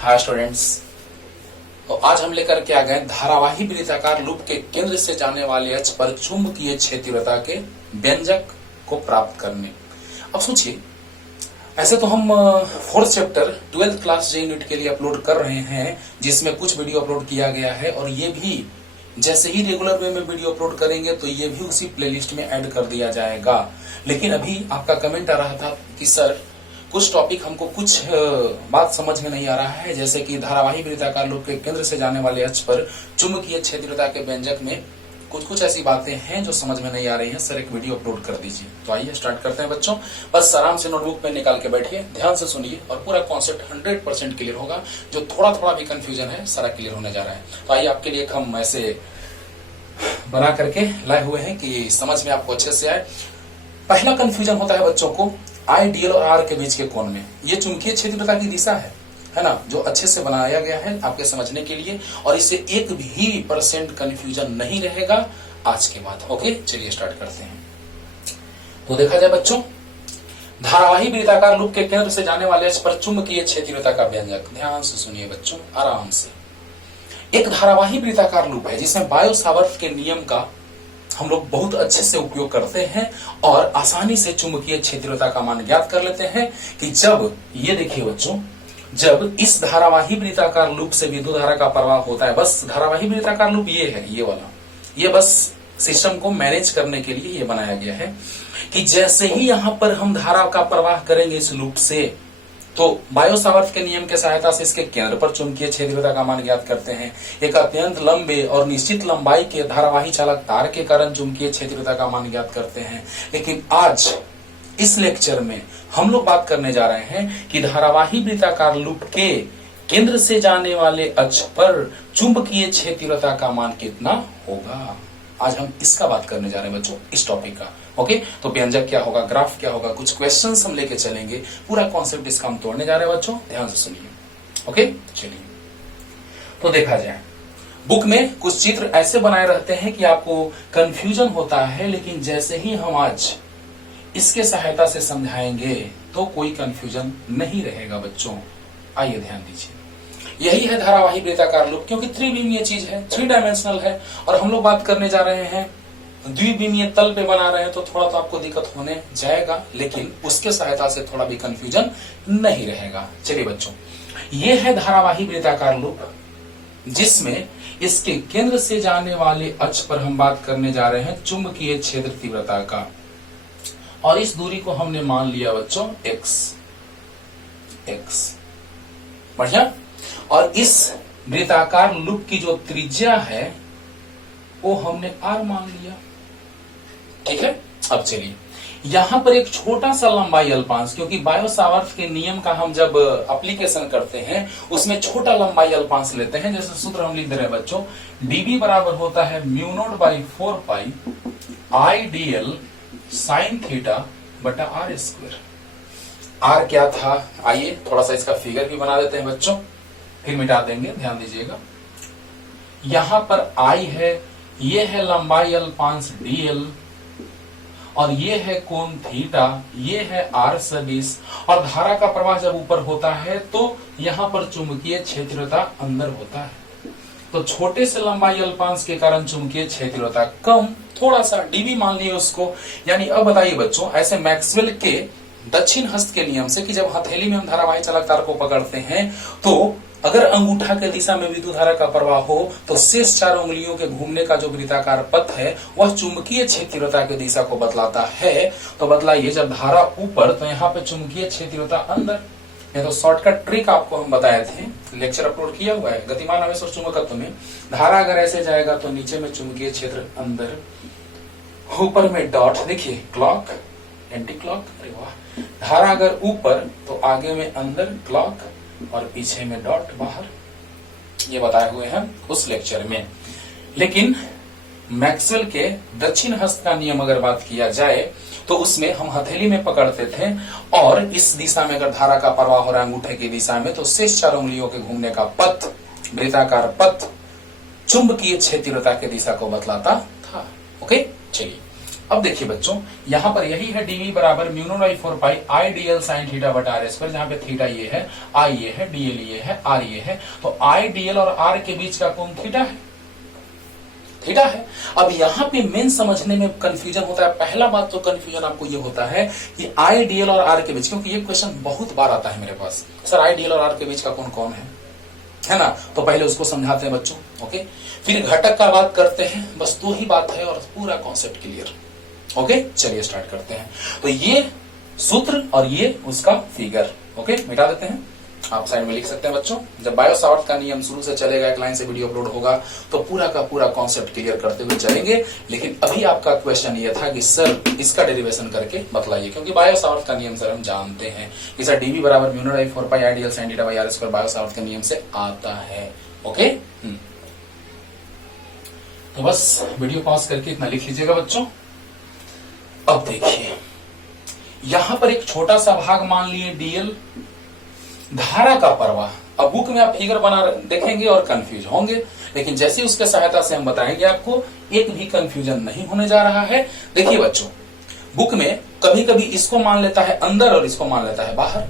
Hi students. तो आज हम लेकर के आ गए धारावाही वृत्ताकार लूप के केंद्र से जाने वाले अक्ष पर चुंबकीय क्षेत्रता के व्यंजक को प्राप्त करने। अब सोचिए, ऐसे तो हम फोर्थ चैप्टर 12th क्लास जे यूनिट के लिए अपलोड कर रहे हैं, जिसमें कुछ वीडियो अपलोड किया गया है, और ये भी जैसे ही रेगुलर वे में वीडियो अपलोड करेंगे तो ये भी उसी प्लेलिस्ट में ऐड कर दिया जाएगा। लेकिन अभी आपका कमेंट आ रहा था कि सर कुछ टॉपिक हमको कुछ बात समझ में नहीं आ रहा है, जैसे कि धारावाही वृत्ताकार लूप के केंद्र से जाने वाले अक्ष पर चुंबकीय क्षेत्रता के व्यंजक में कुछ ऐसी बातें हैं जो समझ में नहीं आ रही हैं। सर एक वीडियो अपलोड कर दीजिए। तो आइए स्टार्ट करते हैं बच्चों। बस आराम से नोटबुक पे निकाल के बैठिए, ध्यान से सुनिए और पूरा कॉन्सेप्ट 100% क्लियर होगा। जो थोड़ा भी कंफ्यूजन है सारा क्लियर होने जा रहा है। तो आइए आपके लिए हम ऐसे बना करके लाए हुए हैं कि समझ में आपको अच्छे से आए। पहला कंफ्यूजन होता है बच्चों को आई डीएल और आर के बीच के कोण में। ये चुंबकीय क्षेत्रता की दिशा है ना, जो अच्छे से बनाया गया है आपके समझने के लिए, और इससे 1% कंफ्यूजन नहीं रहेगा आज के बाद। ओके, चलिए स्टार्ट करते हैं। तो देखा जाए बच्चों, धारावाही वृत्ताकार लूप के केंद्र से जाने वाले अक्ष पर चुंबकीय क्षेत्रता का व्यंजक। ध्यान से सुनिए बच्चों, आराम से। एक धारावाही वृत्ताकार लूप है जिसमें बायो सावर्त के नियम का हम लोग बहुत अच्छे से उपयोग करते हैं और आसानी से चुंबकीय क्षेत्रता का मान ज्ञात कर लेते हैं कि जब ये देखिए बच्चों, जब इस धारावाही वृत्ताकार लूप से विद्युत धारा का प्रवाह होता है, बस धारावाही वृत्ताकार लूप ये है, ये वाला, ये बस सिस्टम को मैनेज करने के लिए ये बनाया गया है कि जैसे ही यहां पर हम धारा का प्रवाह करेंगे इस लूप से, तो बायो सावर्त के नियम के सहायता से इसके केंद्र पर चुंबकीय क्षेत्रता का मान ज्ञात करते हैं। एक अत्यंत लंबे और निश्चित लंबाई के धारावाही चालक तार के कारण चुंबकीय क्षेत्रता का मान ज्ञात करते हैं। लेकिन आज इस लेक्चर में हम लोग बात करने जा रहे हैं कि धारावाही वृत्ताकार लूप के केंद्र से जाने वाले अक्ष पर चुंबकीय क्षेत्रता का मान कितना होगा। आज हम इसका बात करने जा रहे हैं बच्चों, इस टॉपिक का। ओके, तो व्यंजक क्या होगा, ग्राफ क्या होगा, कुछ क्वेश्चंस हम लेके चलेंगे, पूरा कॉन्सेप्ट इसका हम तोड़ने जा रहे हैं बच्चों, ध्यान से सुनिए। ओके, चलिए तो देखा जाए, बुक में कुछ चित्र ऐसे बनाए रहते हैं कि आपको कंफ्यूजन होता है, लेकिन जैसे ही हम आज इसके सहायता से समझाएंगे तो कोई कंफ्यूजन नहीं रहेगा बच्चों। आइए ध्यान दीजिए, यही है धारावाही वृत्ताकार लूप, क्योंकि त्रिविमीय चीज है, 3 डायमेंशनल है, और हम लोग बात करने जा रहे हैं द्विविमीय तल पे बना रहे हैं, तो थोड़ा तो आपको दिक्कत होने जाएगा, लेकिन उसके सहायता से थोड़ा भी कंफ्यूजन नहीं रहेगा। चलिए बच्चों, ये है धारावाही वृत्ताकार लूप जिसमें इसके केंद्र से जाने वाले अक्ष पर हम बात करने जा रहे हैं चुंबकीय क्षेत्र तीव्रता का, और इस दूरी को हमने मान लिया बच्चों x। बढ़िया। और इस वृत्ताकार लूप की जो त्रिज्या है वो हमने r मान लिया। ठीक है, अब चलिए यहां पर एक छोटा सा लंबाई अल्पांश, क्योंकि बायो सावर्त के नियम का हम जब एप्लीकेशन करते हैं उसमें छोटा लंबाई अल्पांश लेते हैं। जैसे सूत्र हम लिख दे रहे हैं बच्चों, dB बराबर होता है μ0/4 पाई आई dl साइन थीटा बटा r स्क्वायर। r क्या था, आइए थोड़ा सा इसका फिगर भी बना देते हैं बच्चों, फिर मिटा देंगे, ध्यान दीजिएगा। यहां पर I है, ये है लंबाई अल्पांश dl, और ये है कोण थीटा, ये है r सदिश, और धारा का प्रवाह जब ऊपर होता है तो यहां पर चुंबकीय क्षेत्रता अंदर होता है। तो छोटे से लंबाई अल्पांश के कारण चुंबकीय क्षेत्रता कम, थोड़ा सा dB मान लिया उसको। यानी अब बताइए बच्चों, ऐसे मैक्सवेल के दक्षिण हस्त के नियम से कि जब हथेली में हम धारावाही चालक तार को पकड़ते हैं तो अगर अंगूठा के दिशा में विद्युत धारा का प्रवाह हो तो शेष 4 उंगलियों के घूमने का जो वृत्ताकार पथ है वह चुंबकीय क्षेत्रता की दिशा को बतलाता है। तो बतलाइए, जब धारा ऊपर तो यहाँ पे चुंबकीय क्षेत्रता अंदर। ये तो शॉर्टकट ट्रिक आपको हम बताए थे, लेक्चर अपलोड किया हुआ है गतिमान आवेश और चुंबकत्व में। धारा अगर ऐसे जाएगा तो नीचे में चुंबकीय क्षेत्र अंदर, ऊपर में डॉट, देखिए क्लॉक एंटी क्लॉक, अरे वाह। धारा अगर ऊपर तो आगे में अंदर क्लॉक और पीछे में डॉट बाहर, ये बताए हुए हैं उस लेक्चर में। लेकिन मैक्सवेल के दक्षिण हस्त का नियम अगर बात किया जाए तो उसमें हम हथेली में पकड़ते थे, और इस दिशा में अगर धारा का प्रवाह हो रहा है अंगूठे की दिशा में तो शेष 4 उंगलियों के घूमने का पथ, वृत्ताकार पथ, चुंबकीय क्षेत्रता की दिशा को बतलाता था। ओके, चलिए अब देखिए बच्चों, यहां पर यही है dv बराबर mu naught by 4 pi I DL sine theta बटा आर स्क्वायर, जहां पे थीटा ये है, आई ये है, डीएल ये है, आर ये है। तो आई डीएल और आर के बीच का कोण थीटा है, थीटा है। अब यहां पे मेन समझने में कंफ्यूजन होता है। पहला बात तो कंफ्यूजन आपको ये होता है कि आई डीएल और आर के बीच, क्योंकि ये क्वेश्चन बहुत बार आता है मेरे पास, सर आई डीएल और आर के बीच का कोण कौन है ना। तो पहले उसको समझाते हैं बच्चों, ओके। फिर घटक का बात करते हैं, बस 2 ही बात है और पूरा कॉन्सेप्ट क्लियर। ओके, चलिए स्टार्ट करते हैं। तो ये सूत्र और ये उसका फिगर, ओके, मिटा देते हैं। आप साइड में लिख सकते हैं बच्चों। जब बायो सावर्त का नियम शुरू से चलेगा, एक लाइन से वीडियो अपलोड होगा, तो पूरा का पूरा कॉन्सेप्ट क्लियर करते हुए चलेंगे। लेकिन अभी आपका क्वेश्चन ये था कि सर इसका डेरिवेशन करके बतलाइए, क्योंकि बायो सावर्त का नियम सर हम जानते हैं कि सर डीवी बराबर mu naught by 4 pi I DL sine theta by are square Biot Savart के नियम से आता है। ओके, तो बस वीडियो पॉज करके इतना लिख लीजिएगा बच्चों। अब देखिए, यहां पर एक छोटा सा भाग मान लिए डीएल, धारा का प्रवाह। अब बुक में आप फिगर बना देखेंगे और कंफ्यूज होंगे, लेकिन जैसे उसके सहायता से हम बताएंगे आपको, एक भी कंफ्यूजन नहीं होने जा रहा है। देखिए बच्चों, बुक में कभी कभी इसको मान लेता है अंदर और इसको मान लेता है बाहर।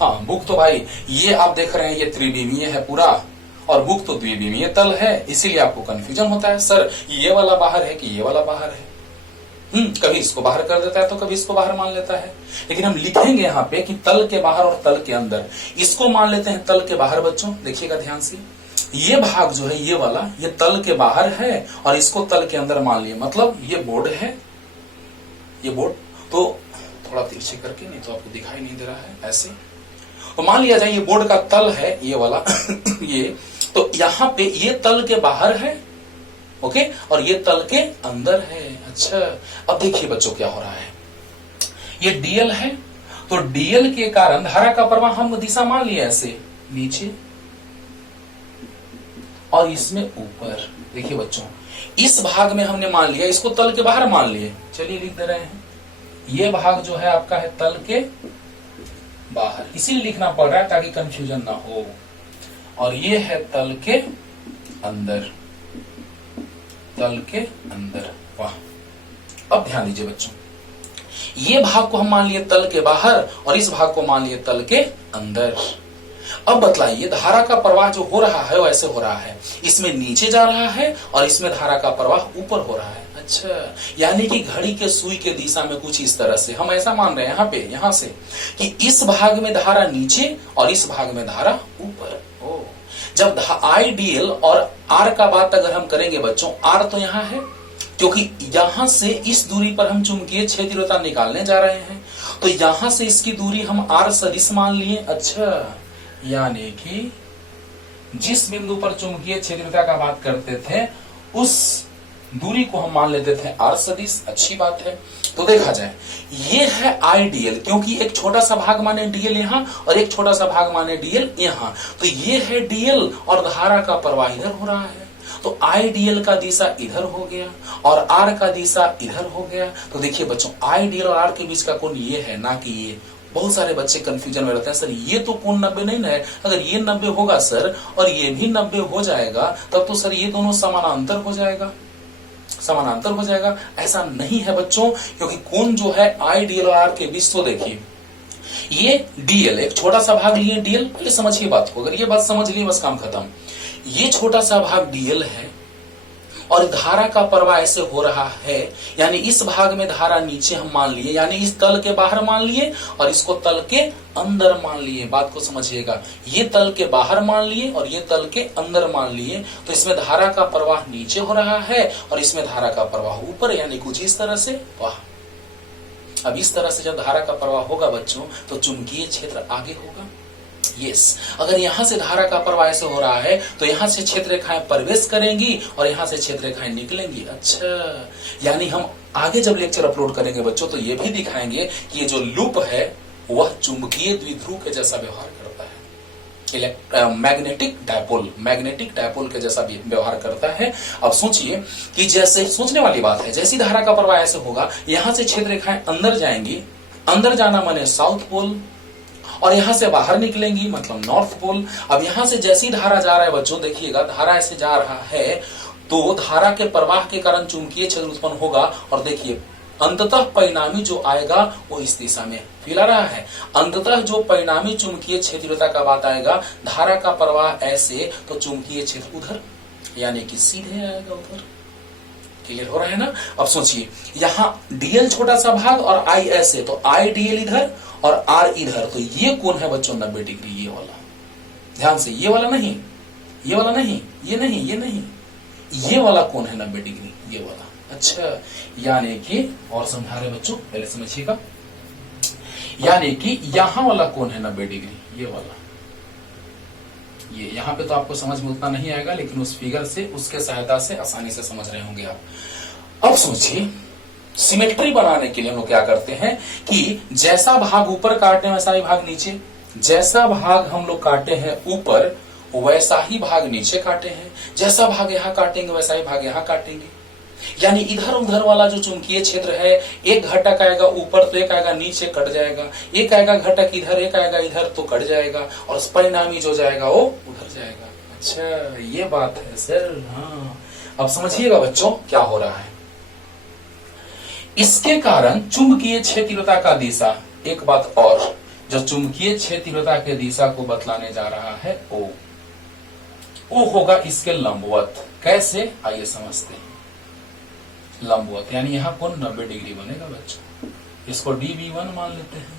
हाँ, बुक तो भाई ये आप देख रहे हैं ये त्रिविमीय है पूरा, और बुक तो द्विविमीय तल है, इसीलिए आपको कंफ्यूजन होता है, सर ये वाला बाहर है कि ये वाला बाहर है। कभी इसको बाहर कर देता है तो कभी इसको बाहर मान लेता है। लेकिन हम लिखेंगे यहाँ पे कि तल के बाहर और तल के अंदर। इसको मान लेते हैं तल के बाहर बच्चों, देखिएगा ध्यान से। ये भाग जो है ये वाला, ये तल के बाहर है और इसको तल के अंदर मान लिए, मतलब ये बोर्ड है, ये बोर्ड। तो थोड़ा तिरछे करके, नहीं तो आपको दिखाई नहीं दे रहा है, ऐसे। तो मान लिया जाए ये बोर्ड का तल है ये वाला ये, तो यहाँ पे ये तल के बाहर है, ओके, और ये तल के अंदर है। अच्छा, अब देखिए बच्चों क्या हो रहा है, ये डीएल है, तो डीएल के कारण धारा का प्रवाह हम दिशा मान लिया ऐसे नीचे और इसमें ऊपर। देखिए बच्चों, इस भाग में हमने मान लिया, इसको तल के बाहर मान लिए। चलिए लिख दे रहे हैं, ये भाग जो है आपका है तल के बाहर, इसीलिए लिखना पड़ रहा है ताकि कंफ्यूजन ना हो। और ये है तल के अंदर, तल के अंदर। वाह, अब ध्यान दीजिए बच्चों, ये भाग को हम मान लिए तल के बाहर और इस भाग को मान लिए तल के अंदर। अब बतलाइए, धारा का प्रवाह जो हो रहा है वो ऐसे हो रहा है, इसमें नीचे जा रहा है और इसमें धारा का प्रवाह ऊपर हो रहा है। अच्छा, यानी कि घड़ी के सुई के दिशा में कुछ इस तरह से हम ऐसा मान रहे हैं यहाँ पे, यहाँ से कि इस भाग में धारा नीचे और इस भाग में धारा ऊपर। ओ, जब आई डीएल और आर का बात अगर हम करेंगे बच्चों, आर तो यहाँ है, क्योंकि यहां से इस दूरी पर हम चुंबकीय क्षेत्रता निकालने जा रहे हैं, तो यहां से इसकी दूरी हम आर सदिश मान लिए। अच्छा, यानी कि जिस बिंदु पर चुंबकीय क्षेत्रता का बात करते थे उस दूरी को हम मान लेते थे आर सदिश। अच्छी बात है। तो देखा जाए, ये है आई डीएल, क्योंकि एक छोटा सा भाग माने डीएल यहाँ और एक छोटा सा भाग माने डीएल यहाँ, तो ये है डीएल और धारा का प्रवाह इधर हो रहा है। तो आई डीएल का दिशा इधर हो गया और आर का दिशा इधर हो गया। तो देखिए बच्चों, आई डीएल और आर के बीच का कोण ये है, ना कि ये। बहुत सारे बच्चे कंफ्यूजन में रहते हैं, सर ये तो कोण 90 नहीं है, अगर ये 90 होगा सर और ये भी 90 हो जाएगा, तब तो सर ये दोनों समानांतर हो जाएगा, समानांतर हो जाएगा। ऐसा नहीं है बच्चों, क्योंकि कोण जो है आई डीएल और आर के बीच, तो देखिए ये डीएल, एक छोटा सा भाग लिए डीएल, पहले समझिए बात को, अगर ये बात समझ लिए बस काम खत्म। ये छोटा सा भाग डीएल है और धारा का प्रवाह ऐसे हो रहा है, यानी इस भाग में धारा नीचे हम मान लिए, यानी इस तल के बाहर मान लिए और इसको तल के अंदर मान लिए। बात को समझिएगा, ये तल के बाहर मान लिए और ये तल के अंदर मान लिए, तो इसमें धारा का प्रवाह नीचे हो रहा है और इसमें धारा का प्रवाह ऊपर, यानी कुछ इस तरह से। वाह, अब इस तरह से जब धारा का प्रवाह होगा बच्चों, तो चुंबकीय क्षेत्र आगे होगा। यस, अगर यहां से धारा का प्रवाह ऐसे हो रहा है तो यहां से क्षेत्र रेखाएं प्रवेश करेंगी और यहां से क्षेत्र रेखाएं निकलेंगी। अच्छा, यानी हम आगे जब लेक्चर अपलोड करेंगे बच्चों, तो ये भी दिखाएंगे कि ये जो लूप है वह चुंबकीय द्विध्रुव के जैसा व्यवहार करता है, मैग्नेटिक डायपोल के जैसा भी व्यवहार करता है। अब सोचिए कि जैसे, सोचने वाली बात है, जैसी धारा का प्रवाह ऐसे होगा, यहां से क्षेत्र रेखाएं अंदर जाएंगी, अंदर जाना माने साउथ पोल, और यहां से बाहर निकलेंगी मतलब नॉर्थ पोल। अब यहां से जैसी धारा जा रहा है बच्चों, देखिएगा धारा ऐसे जा रहा है, तो धारा के प्रवाह के कारण चुंबकीय क्षेत्र उत्पन्न होगा। और देखिए अंततः परिणामी जो आएगा वो इस दिशा में फैला रहा है। अंततः जो परिणामी चुंबकीय क्षेत्रता का बात आएगा, धारा का प्रवाह ऐसे, तो चुंबकीय क्षेत्र उधर, यानी कि सीधे आएगा उधर। क्लियर हो रहा है ना? अब सोचिए, यहां डीएल छोटा सा भाग और आई ऐसे, तो आई डीएल इधर और आर इधर, तो ये कोण है बच्चों 90 डिग्री, ये वाला। ध्यान से, ये वाला नहीं, ये वाला नहीं, ये नहीं, ये नहीं, ये वाला कोण है 90 डिग्री, ये वाला। अच्छा, यानी कि और समझा रहे बच्चों, पहले समझिएगा, यानी कि यहां वाला कोण है 90 डिग्री, ये वाला। ये यहां पे तो आपको समझ में उतना नहीं आएगा, लेकिन उस फिगर से, उसके सहायता से आसानी से समझ रहे होंगे आप। अब सोचिए, सिमेट्री बनाने के लिए हम लोग क्या करते हैं कि जैसा भाग ऊपर काटे वैसा ही भाग नीचे, जैसा भाग हम लोग काटे हैं ऊपर वैसा ही भाग नीचे काटे हैं, जैसा भाग यहां काटेंगे वैसा ही भाग यहां काटेंगे। यानी इधर उधर वाला जो चुंबकीय क्षेत्र है, एक घटक आएगा ऊपर तो एक आएगा नीचे, कट जाएगा, एक आएगा घटक इधर, एक आएगा इधर तो कट जाएगा, और परिणामी जो जाएगा वो उधर जाएगा। अच्छा, ये बात है सर। हाँ, अब समझिएगा बच्चों क्या हो रहा है। इसके कारण चुंबकीय क्षेत्रता का दिशा, एक बात और, जो चुंबकीय क्षेत्रता के दिशा को बतलाने जा रहा है ओ होगा इसके लंबवत। कैसे, आइए समझते हैं। लंबवत यानी यहां कोण 90 डिग्री बनेगा बच्चों, इसको dv1 मान लेते हैं।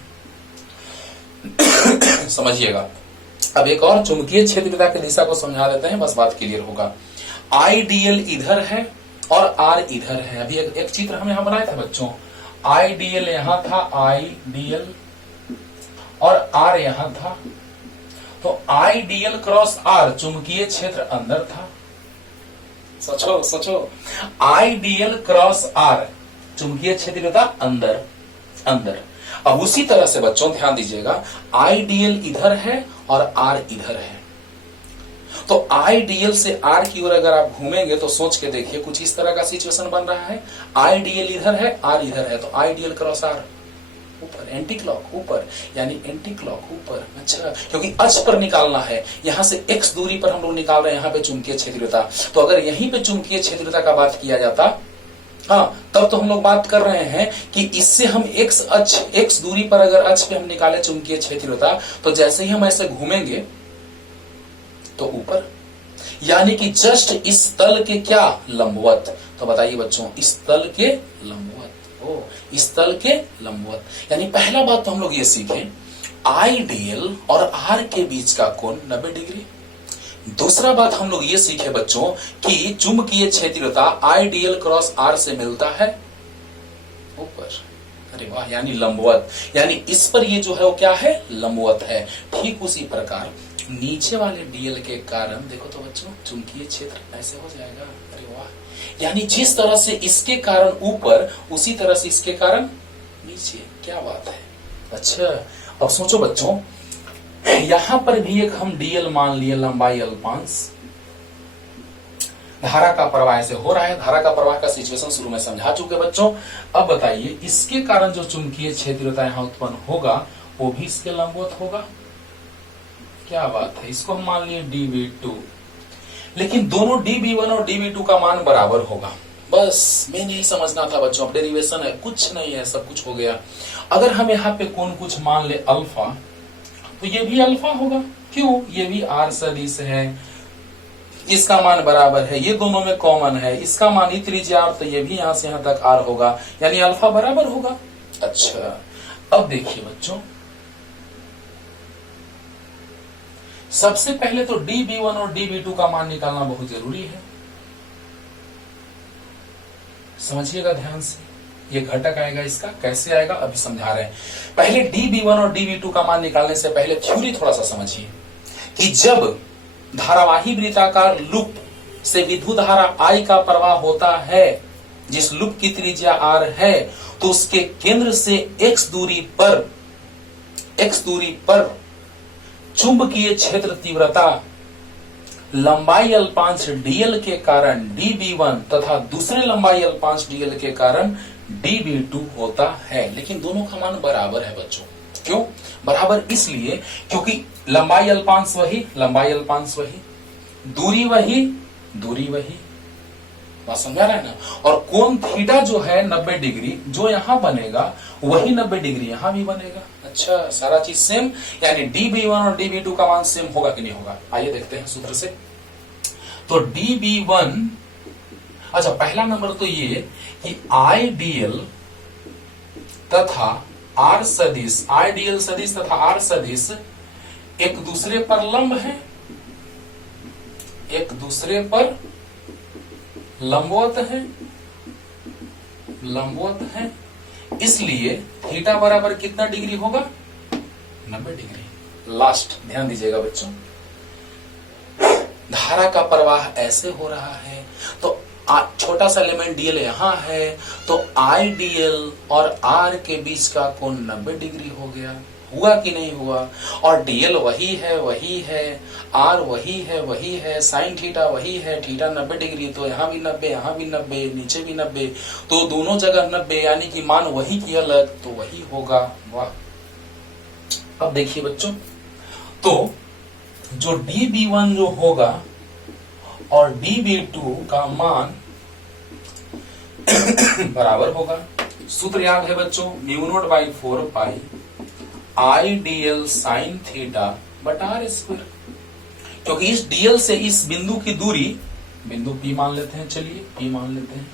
समझिएगा। अब एक और चुंबकीय क्षेत्रता की दिशा को समझा देते हैं, बस बात क्लियर होगा। आईडीएल इधर है और आर इधर है। अभी एक चित्र हम यहां बनाए थे बच्चों, आईडीएल यहां था, आईडीएल, और आर यहां था, तो आईडीएल क्रॉस आर चुंबकीय क्षेत्र अंदर था। सोचो सोचो, आईडीएल क्रॉस आर चुंबकीय क्षेत्रता अंदर अंदर। अब उसी तरह से बच्चों ध्यान दीजिएगा, आईडीएल इधर है और आर इधर है, तो आईडीएल से आर की ओर अगर आप घूमेंगे तो सोच के देखिए, कुछ इस तरह का सिचुएशन बन रहा है। आईडीएल इधर है, आर इधर है, तो आईडीएल क्रॉस आर ऊपर, एंटी क्लॉक ऊपर, यानी एंटी क्लॉक ऊपर। अच्छा, क्योंकि अक्ष पर निकालना है, यहां से x दूरी पर हम लोग निकाल रहे हैं, यहां पे चुंबकीय क्षेत्रता, तो अगर यहीं पे चुंबकीय क्षेत्रता का बात किया जाता, हाँ, तब तो हम लोग बात कर रहे हैं कि इससे हम x दूरी पर अगर अक्ष पे हम निकाले चुंबकीय क्षेत्रता, तो जैसे ही हम ऐसे घूमेंगे तो ऊपर, यानी कि जस्ट इस तल के क्या लंबवत। तो बताइए बच्चों, इस तल के लंबवत, इस तल के लंबवत। यानी पहला बात तो हम लोग ये सीखे, आईडीएल और आर के बीच का कोण 90 डिग्री। दूसरा बात हम लोग ये सीखे बच्चों कि चुंबकीय क्षेत्रता आईडीएल क्रॉस आर से मिलता है ऊपर। अरे वाह, यानी लंबवत, यानी इस पर ये जो है वो क्या है, लंबवत है। ठीक उसी प्रकार नीचे वाले डीएल के कारण देखो तो बच्चों, चुंबकीय क्षेत्र ऐसे हो जाएगा। अरे वाह, यानी जिस तरह से इसके कारण ऊपर, उसी तरह से इसके कारण नीचे। क्या बात है। अच्छा, अब सोचो बच्चों, यहां पर भी एक हम डीएल मान लिए, लंबाई अल्पांश, धारा का प्रवाह ऐसे हो रहा है। धारा का प्रवाह का सिचुएशन शुरू में समझा चुके बच्चों। अब बताइए, इसके कारण जो चुंबकीय क्षेत्रता यहां उत्पन्न होगा वो भी इसके लंबवत होगा। क्या बात है, इसको हम मान लिए dv2, लेकिन दोनों dv1 और dv2 का मान बराबर होगा। बस मैं नहीं समझना था बच्चों, अब डेरिवेशन है, कुछ नहीं है, सब कुछ हो गया। अगर हम यहाँ पे कौन कुछ मान ले अल्फा, तो ये भी अल्फा होगा। क्यों, ये भी आर सदिश है, इसका मान बराबर है, ये दोनों में कॉमन है, इसका मान ही त्रिज्या आर, तो ये भी यहां से यहां तक आर होगा, यानी अल्फा बराबर होगा। अच्छा, अब देखिए बच्चों, सबसे पहले तो dv1 और dv2 का मान निकालना बहुत जरूरी है। समझिएगा ध्यान से, ये घटक आएगा, इसका कैसे आएगा अभी समझा रहे हैं। पहले dv1 और dv2 का मान निकालने से पहले थ्योरी थोड़ा सा समझिए कि जब धारावाही वृत्ताकार लूप से विद्युत धारा I का प्रवाह होता है, जिस लूप की त्रिज्या r है, तो उसके केंद्र से x दूरी पर चुंबकीय क्षेत्र तीव्रता लंबाई अल्पांश dl के कारण dv1 तथा दूसरे लंबाई अल्पांश dl के कारण dv2 होता है। लेकिन दोनों का मान बराबर है बच्चों। क्यों बराबर? इसलिए क्योंकि लंबाई अल्पांश वही, दूरी वही, बात समझा रहा है ना। और कोण थीटा जो है 90 डिग्री, जो यहां बनेगा वही 90 डिग्री यहां भी बनेगा। अच्छा, सारा चीज सेम, यानी dB1 और dB2 का मान सेम होगा कि नहीं होगा। आइए देखते हैं सूत्र से। तो dB1, अच्छा पहला नंबर तो ये कि आइडियल तथा आर सदिश, आइडियल सदिश तथा आर सदिश एक दूसरे पर लंब है, एक दूसरे पर लंबवत है, लंबवत है, इसलिए थीटा बराबर कितना डिग्री होगा? 90 डिग्री। लास्ट ध्यान दीजिएगा बच्चों, धारा का प्रवाह ऐसे हो रहा है, तो छोटा सा एलिमेंट डीएल यहां है, तो आई डीएल और आर के बीच का कोण 90 डिग्री हो गया। हुआ कि नहीं हुआ? और डीएल वही है, आर वही है, साइन थीटा वही है, थीटा 90 डिग्री, तो यहां भी 90, यहां भी 90, नीचे भी 90, तो दोनों जगह 90, यानी कि मान वही की अलग, तो वही होगा। वाह। अब देखिए बच्चों, तो जो dB1 जो होगा और dB2 का मान बराबर होगा। सूत्र याद है बच्चों, μ0/4 pi I DL sine theta बटा आर स्क्वायर। क्योंकि इस डीएल से इस बिंदु की दूरी, बिंदु P मान लेते हैं, चलिए P मान लेते हैं,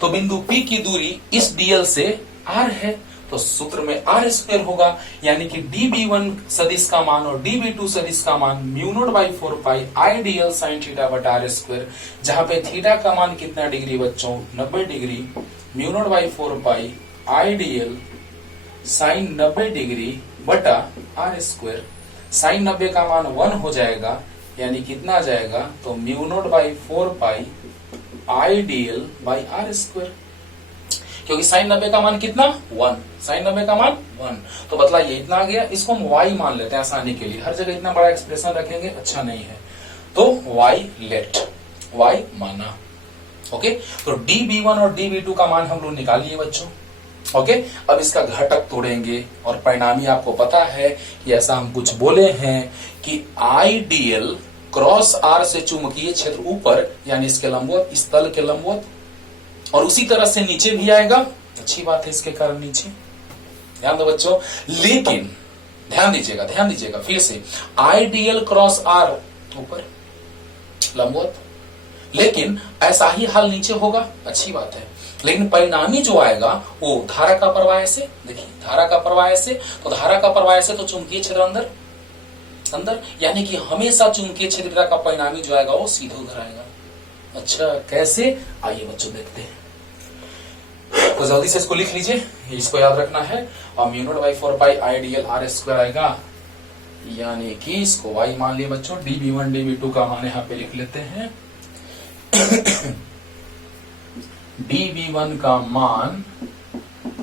तो बिंदु P की दूरी इस डीएल से R है, तो सूत्र में आर स्क्वायर होगा, यानी कि dB1 सदिश का मान और dB2 सदिश का मान μ0/4 pi I DL sine theta बटा आर स्क्वायर, जहां पे थीटा का मान कितना डिग्री बच्चों? 90 degree, μ0/4 pi I DL sign 90 degree बटा आर स्क्वायर। साइन 90 का मान 1 हो जाएगा, यानी कितना आ जाएगा? तो μ0/4 pi I dl by are square, क्योंकि साइन 90 का मान कितना? 1, साइन 90 का मान 1, तो बदला ये इतना आ गया। इसको हम y मान लेते हैं आसानी के लिए, हर जगह इतना बड़ा एक्सप्रेशन रखेंगे अच्छा नहीं है, तो y लेट, y माना। ओके, तो dB1 और dB2 का मान हम लोग निकाल लिए बच्चों। ओके, अब इसका घटक तोड़ेंगे और परिणामी आपको पता है कि ऐसा हम कुछ बोले हैं कि आइडियल क्रॉस आर से चुंबकीय क्षेत्र ऊपर, यानी इसके लंबवत, इस तल के लंबवत, और उसी तरह से नीचे भी आएगा। अच्छी बात है, इसके कारण नीचे, ध्यान दो बच्चों। लेकिन ध्यान दीजिएगा फिर से, आइडियल क्रॉस आर ऊपर लंबवत, लेकिन ऐसा ही हाल नीचे होगा। अच्छी बात है, लेकिन परिणामी जो आएगा वो धारा का प्रवाह ऐसे, देखिए धारा का प्रवाह ऐसे, तो धारा का प्रवाह ऐसे, तो चुंबकीय क्षेत्र अंदर अंदर, यानी कि हमेशा चुंबकीय क्षेत्र का परिणामी जो आएगा वो सीधे उधर आएगा। अच्छा, कैसे? आइए बच्चों देखते हैं, तो जल्दी से इसको लिख लीजिए, इसको याद रखना है। और μ0/4 pi I DL are square आएगा, यानी कि इसको y मान लिए बच्चों। dB1 dB2 का मान यहाँ पे लिख लेते हैं। dB1 का मान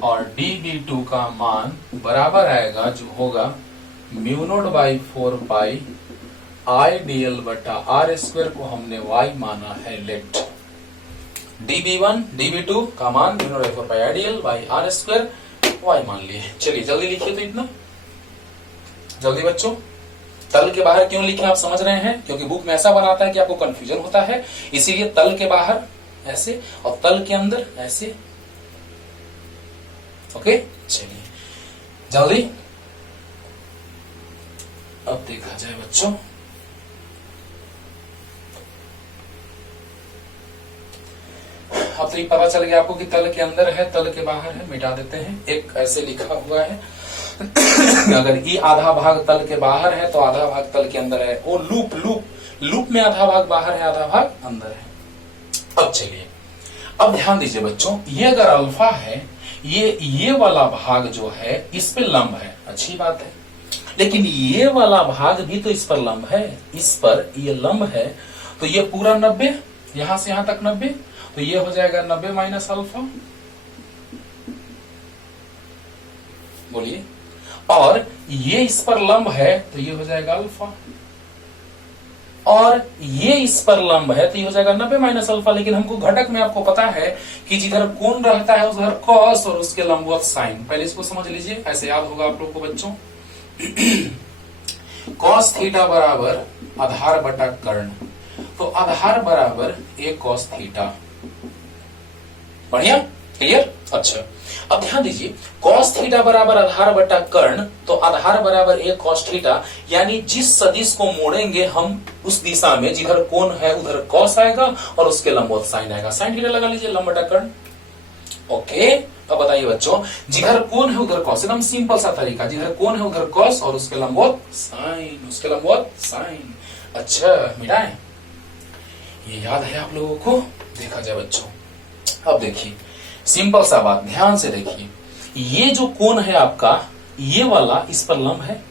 और dB2 का मान बराबर आएगा, जो होगा μ0/4 पाई आई डीएल बटा आर स्क्वायर को हमने y माना है लेट। dB1 dB2 का मान μ0/4 pi I dl by are square y मान लिए। चलिए जल्दी लिखिए, तो इतना जल्दी बच्चों। तल के बाहर क्यों लिखे आप समझ रहे हैं? क्योंकि बुक में ऐसा बनाता है कि आपको कंफ्यूजन होता है, इसीलिए तल के बाहर ऐसे और तल के अंदर ऐसे। ओके, चलिए जल्दी अब देखा जाए बच्चों। अब तो ये पता चल गया आपको कि तल के अंदर है, तल के बाहर है, मिटा देते हैं। एक ऐसे लिखा हुआ है अगर ये आधा भाग तल के बाहर है तो आधा भाग तल के अंदर है, वो लूप लूप लूप में आधा भाग बाहर है, आधा भाग अंदर है। अब चलिए, अब ध्यान दीजिए बच्चों, ये अगर अल्फा है, ये वाला भाग जो है इस पे लंब है, अच्छी बात है, लेकिन ये वाला भाग भी तो इस पर लंब है, इस पर ये लंब है, तो ये पूरा 90, यहां से यहां तक 90, तो ये हो जाएगा 90 माइनस अल्फा। बोलिए, और ये इस पर लंब है तो ये हो जाएगा अल्फा, और ये इस पर लंब है तो ये हो जाएगा 90 माइनस अल्फा। लेकिन हमको घटक में आपको पता है कि जिधर कोण रहता है उधर कॉस और उसके लंबवत साइन। पहले इसको समझ लीजिए, ऐसे याद होगा आप लोग को बच्चों। कॉस थीटा बराबर आधार बटा कर्ण, तो आधार बराबर एक कॉस थीटा, बढ़िया, क्लियर। अच्छा, अब ध्यान दीजिए, cos थीटा बराबर आधार बटा कर्ण, तो आधार बराबर एक cos थीटा, यानी जिस सदिश को मोड़ेंगे हम उस दिशा में जिधर कोण है उधर cos आएगा और उसके लंबवत sin आएगा। sin थीटा लगा लीजिए, लंब बटा कर्ण। ओके, अब बताइए बच्चों, जिधर कोण है उधर cos, एकदम सिंपल सा तरीका, जिधर कोण है उधर cos और उसके लंबवत sin, उसके लंबवत sin। अच्छा, मिटाएं, ये याद है आप लोगों को? देखा जाए बच्चों, अब देखिए सिंपल सा बात, ध्यान से देखिए, ये जो कोण है आपका, ये वाला इस पर लंब है,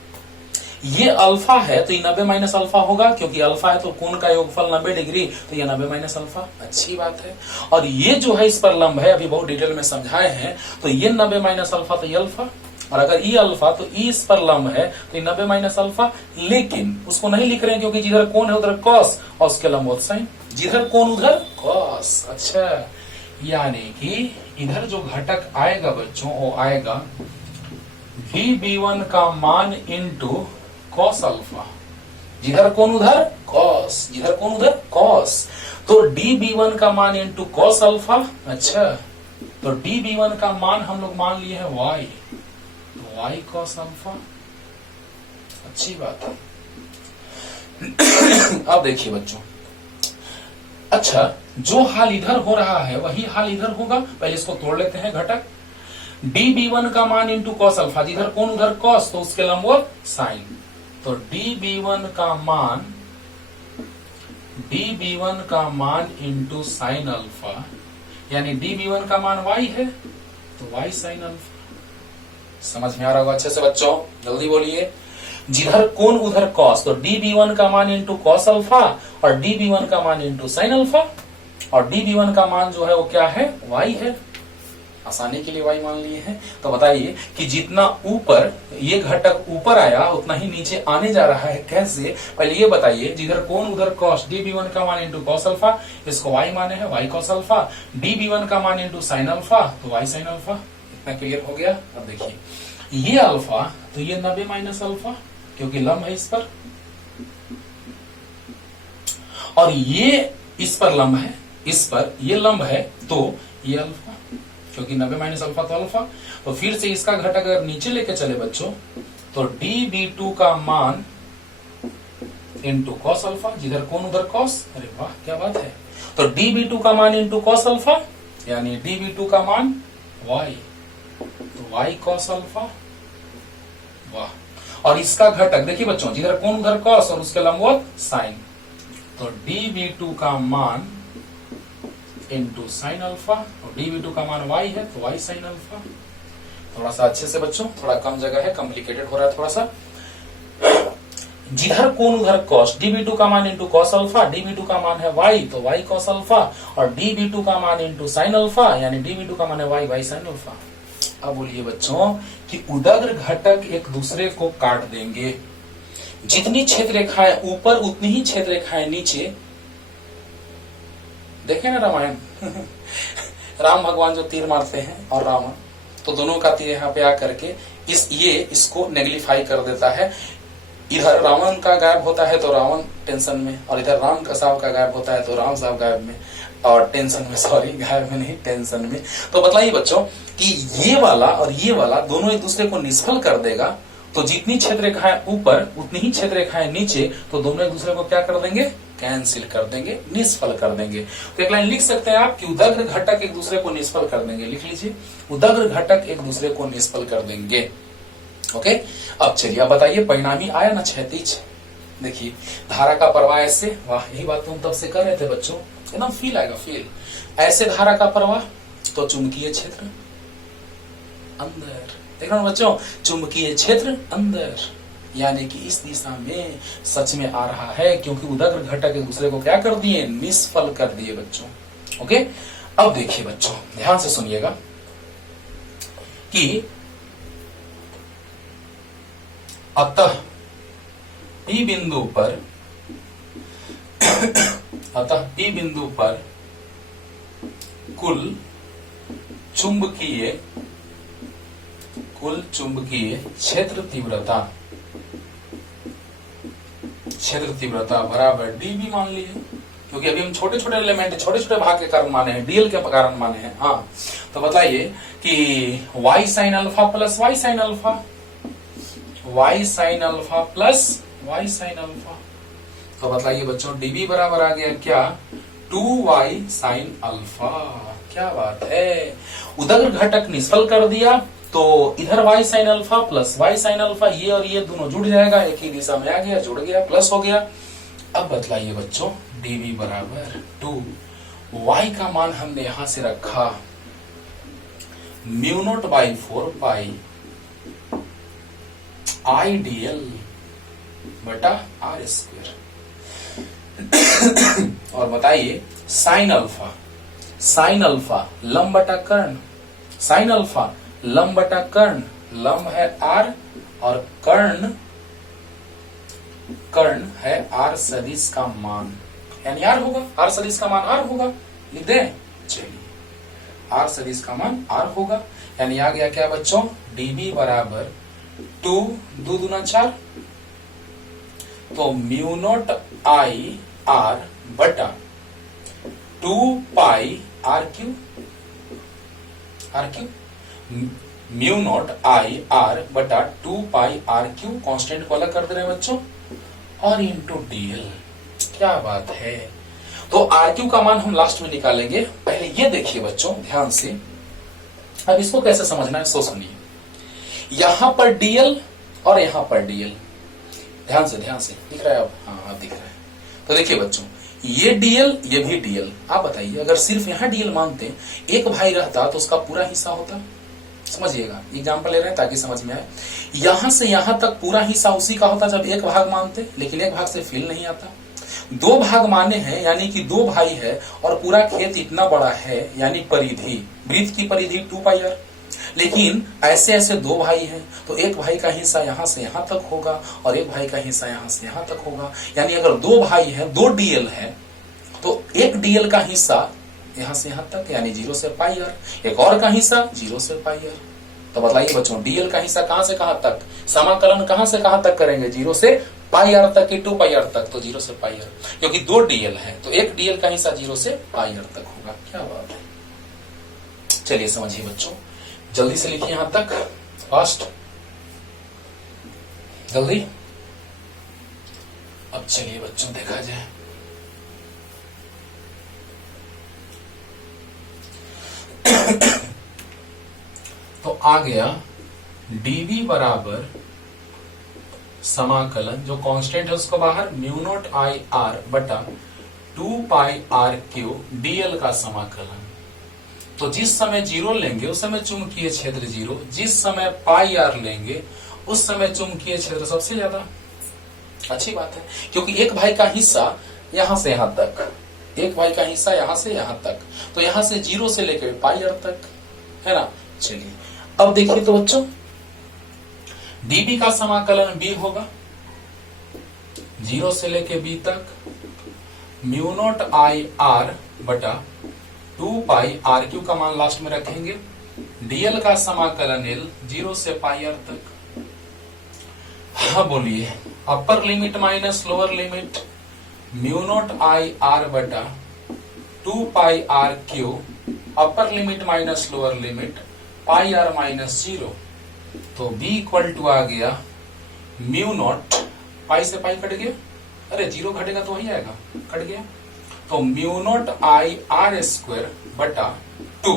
ये अल्फा है तो ये 90 माइनस अल्फा होगा, क्योंकि अल्फा है तो कोण का योगफल 90 डिग्री, तो ये 90 माइनस अल्फा, अच्छी बात है। और ये जो है इस पर लंब है, अभी बहुत डिटेल में समझाए हैं, तो ये 90 माइनस अल्फा तो ये अल्फा, और अगर ई अल्फा तो ई इस पर लंब है तो ये 90 माइनस अल्फा, लेकिन उसको नहीं लिख रहे हैं क्योंकि जिधर कोण है उधर कॉस और उसके लंबवत साइन, जिधर कोण उधर कॉस। अच्छा, यानी कि इधर जो घटक आएगा बच्चों वो आएगा db1 का मान इंटू कॉस अल्फा, जिधर कोण उधर कॉस, जिधर कोण उधर कॉस, तो db1 का मान इंटू कॉस अल्फा। अच्छा, तो db1 का मान हम लोग मान लिए हैं y, तो y कॉस अल्फा, अच्छी बात है। अब देखिए बच्चों, अच्छा, जो हाल इधर हो रहा है वही हाल इधर होगा, पहले इसको तोड़ लेते हैं घटक। db1 का मान इंटू कॉस अल्फा, जिधर कोण उधर कॉस तो उसके लंबवत साइन, तो db1 का मान इंटू साइन अल्फा, यानी db1 का मान y है तो y साइन अल्फा। समझ में आ रहा होगा अच्छे से बच्चों? जल्दी बोलिए, जिधर कोण उधर कॉस, तो db1 का मान इंटू कॉस अल्फा और db1 का मान इंटू साइन अल्फा, और db1 का मान जो है वो क्या है? y है, आसानी के लिए y मान लिए हैं। तो बताइए कि जितना ऊपर ये घटक ऊपर आया उतना ही नीचे आने जा रहा है, कैसे? पहले ये बताइए, जिधर कोण उधर कॉस, db1 का मान इंटू कॉस अल्फा, इसको y माने हैं, y कॉस अल्फा, db1 का मान इंटू साइन अल्फा तो y साइन अल्फा। इतना क्लियर हो गया? अब देखिए, ये अल्फा तो ये 90 माइनस अल्फा, क्योंकि लंब है इस पर, और ये इस पर लंब है, इस पर ये लंब है तो ये अल्फा, क्योंकि 90 माइनस अल्फा तो अल्फा। तो फिर से इसका घटक अगर नीचे लेके चले बच्चों, तो db2 का मान इंटू कॉस अल्फा, जिधर कोण उधर कॉस, अरे वाह क्या बात है, तो db2 का मान इंटू कॉस अल्फा, यानी db2 का मान y, तो y कॉस अल्फा, वाह। और इसका घटक देखिए बच्चों, जिधर कोण उधर कॉस और उसके लंबवत साइन, तो db2 का मान इंटू साइन अल्फा, और db2 का मान y है तो y साइन अल्फा। थोड़ा सा अच्छे से बच्चों, थोड़ा कम जगह है, कॉम्प्लिकेटेड हो रहा है थोड़ा सा। जिधर कोण उधर कॉस, db2 का मान इंटू कॉस अल्फा, db2 का मान है y तो y कॉस अल्फा, और db2 का मान इंटू साइन अल्फा, यानी db2 का मान है y साइन अल्फा। अब बोलिए बच्चों कि उदग्र घटक एक दूसरे को काट देंगे, जितनी क्षेत्र रेखाएं ऊपर उतनी ही क्षेत्र रेखाएं नीचे। देखे ना रामायण राम भगवान जो तीर मारते हैं और रावण, तो दोनों का तीर यहाँ पे आकर के इसको नेगलिफाई कर देता है। इधर रावण का गायब होता है तो रावण टेंशन में, और इधर राम का साहब का गायब होता है तो राम साहब गायब में, और टेंशन में, सॉरी गायब में नहीं, टेंशन में। तो बताइए बच्चों कि ये वाला और ये वाला दोनों एक दूसरे को निष्फल कर देगा, तो जितनी क्षेत्र रेखाएं ऊपर उतनी ही क्षेत्र रेखाएं नीचे, तो दोनों एक दूसरे को क्या कर देंगे? कैंसिल कर देंगे, निष्फल कर देंगे। तो एक लाइन लिख सकते हैं आप कि उदग्र घटक एक दूसरे को निष्फल कर देंगे। लिख लीजिए, उदग्र घटक एक दूसरे को निष्फल कर देंगे। ओके, अब चलिए अब बताइए, परिणामी आया ना क्षैतिज। देखिए धारा का प्रवाह ऐसे, वाह यही बात तो हम तब से कर रहे थे बच्चों, एकदम फील आएगा, फील ऐसे धारा का प्रवाह, तो चुंबकीय क्षेत्र अंदर, देख रहे हो बच्चों, चुंबकीय क्षेत्र अंदर, यानी कि इस दिशा में सच में आ रहा है, क्योंकि उदग्र घटक एक दूसरे को क्या कर दिए? निष्फल कर दिए बच्चों। ओके, अब देखिए बच्चों ध्यान से सुनिएगा कि अतः P बिंदु पर कुल चुंबकीय क्षेत्र तीव्रता बराबर dB मान लिए। क्योंकि अभी हम छोटे छोटे एलिमेंट, छोटे छोटे भाग के कारण माने हैं, डीएल के कारण माने हैं। हाँ, तो बताइए कि y sine alpha plus y sine alpha, y sine alpha plus y sine alpha, तो बताइए बच्चों डीबी बराबर आ गया क्या, 2y साइन अल्फा। क्या बात है, उधर घटक निष्फल कर दिया तो इधर y sine alpha plus y sine alpha, ये और ये दोनों जुड़ जाएगा, एक ही दिशा में आ गया, जुड़ गया, प्लस हो गया। अब बतलाइए बच्चों dv बराबर 2, y का मान हमने यहां से रखा mu naught by 4 pi I dl बटा आर स्क्वायर। और बताइए साइन अल्फा, साइन अल्फा लंब बटा कर्ण, साइन अल्फा लंब बटा कर्ण, लंब है आर और कर्ण, कर्ण है आर सदिश का मान, यानी आर होगा, आर सदिश का मान आर होगा, लिख दें। चलिए आर सदिश का मान आर होगा, यानी आ गया क्या बच्चों, db बराबर 2 2 दूना 4, तो म्यू नोट आई आर बटा 2 pi r q, r q mu naught I r बटा 2 पाई आर क्यू, कॉन्स्टेंट को अलग कर दे रहे हैं बच्चों, और इंटू डीएल। क्या बात है, तो आर क्यू का मान हम लास्ट में निकालेंगे, पहले ये देखिए बच्चों ध्यान से। अब इसको कैसे समझना है सो सुनिए, यहां पर डीएल और यहां पर डीएल, ध्यान से दिख रहा है अब, हाँ दिख रहा है। तो देखिए बच्चों ये डीएल ये भी डीएल, आप बताइए अगर सिर्फ यहां डीएल मानते, एक भाई रहता तो उसका पूरा हिस्सा होता। समझिएगा, एग्जाम्पल ले रहे हैं ताकि समझ में आए। यहां से यहां तक पूरा हिस्सा उसी का होता जब एक भाग मानते, लेकिन एक भाग से फील नहीं आता। 2 भाग माने हैं यानी कि 2 भाई है और पूरा खेत इतना बड़ा है, यानी परिधि, वृत्त की परिधि 2 पाई आर, लेकिन ऐसे ऐसे 2 भाई हैं तो एक भाई का हिस्सा यहां से यहां तक होगा और एक भाई का हिस्सा यहां से यहां तक होगा। यानी अगर 2 भाई है, 2 डीएल है, तो एक डीएल का हिस्सा यहां से यहां तक यानी 0 से पाई आर, एक और का हिस्सा 0 से पाई आर। तो बताइए बच्चों डीएल का हिस्सा कहां से कहां तक, समाकलन कहां से कहां तक करेंगे, 0 से पाई आर तक कि 2 पाई आर तक, तो 0 से पाई आर, क्योंकि 2 डीएल है तो एक डीएल का हिस्सा 0 से पाई आर तक होगा। क्या बात है, चलिए समझिए बच्चों, जल्दी से लिखिए यहां तक, फास्ट जल्दी। अब चलिए बच्चों देखा जाए, तो आ गया dv बराबर समाकलन, जो कांस्टेंट है उसको बाहर, म्यू नोट आई आर बटा 2 पाई आर क्यू dl का समाकलन। तो जिस समय 0 लेंगे उस समय चुंबकीय क्षेत्र 0, जिस समय पाई आर लेंगे उस समय चुंबकीय क्षेत्र सबसे ज्यादा। अच्छी बात है, क्योंकि एक भाई का हिस्सा यहां से यहां तक, एक भाई का हिस्सा यहां से यहां तक, तो यहां से 0 से लेकर पाई आर तक है ना। चलिए अब देखिए तो बच्चों db का समाकलन b होगा, 0 से लेके b तक, म्यू नोट आई आर बटा 2 पाई आर क्यू का मान लास्ट में रखेंगे, dl का समाकलन l 0 से पाई आर तक। हाँ बोलिए, upper limit minus lower limit, mu naught I r बटा 2 pi r q, upper limit minus lower limit, pi r minus 0, तो b इक्वल टू आ गया म्यू नोट, पाई से पाई कट गया, अरे 0 घटेगा तो वही आएगा, कट गया, तो mu naught I R square बटा 2,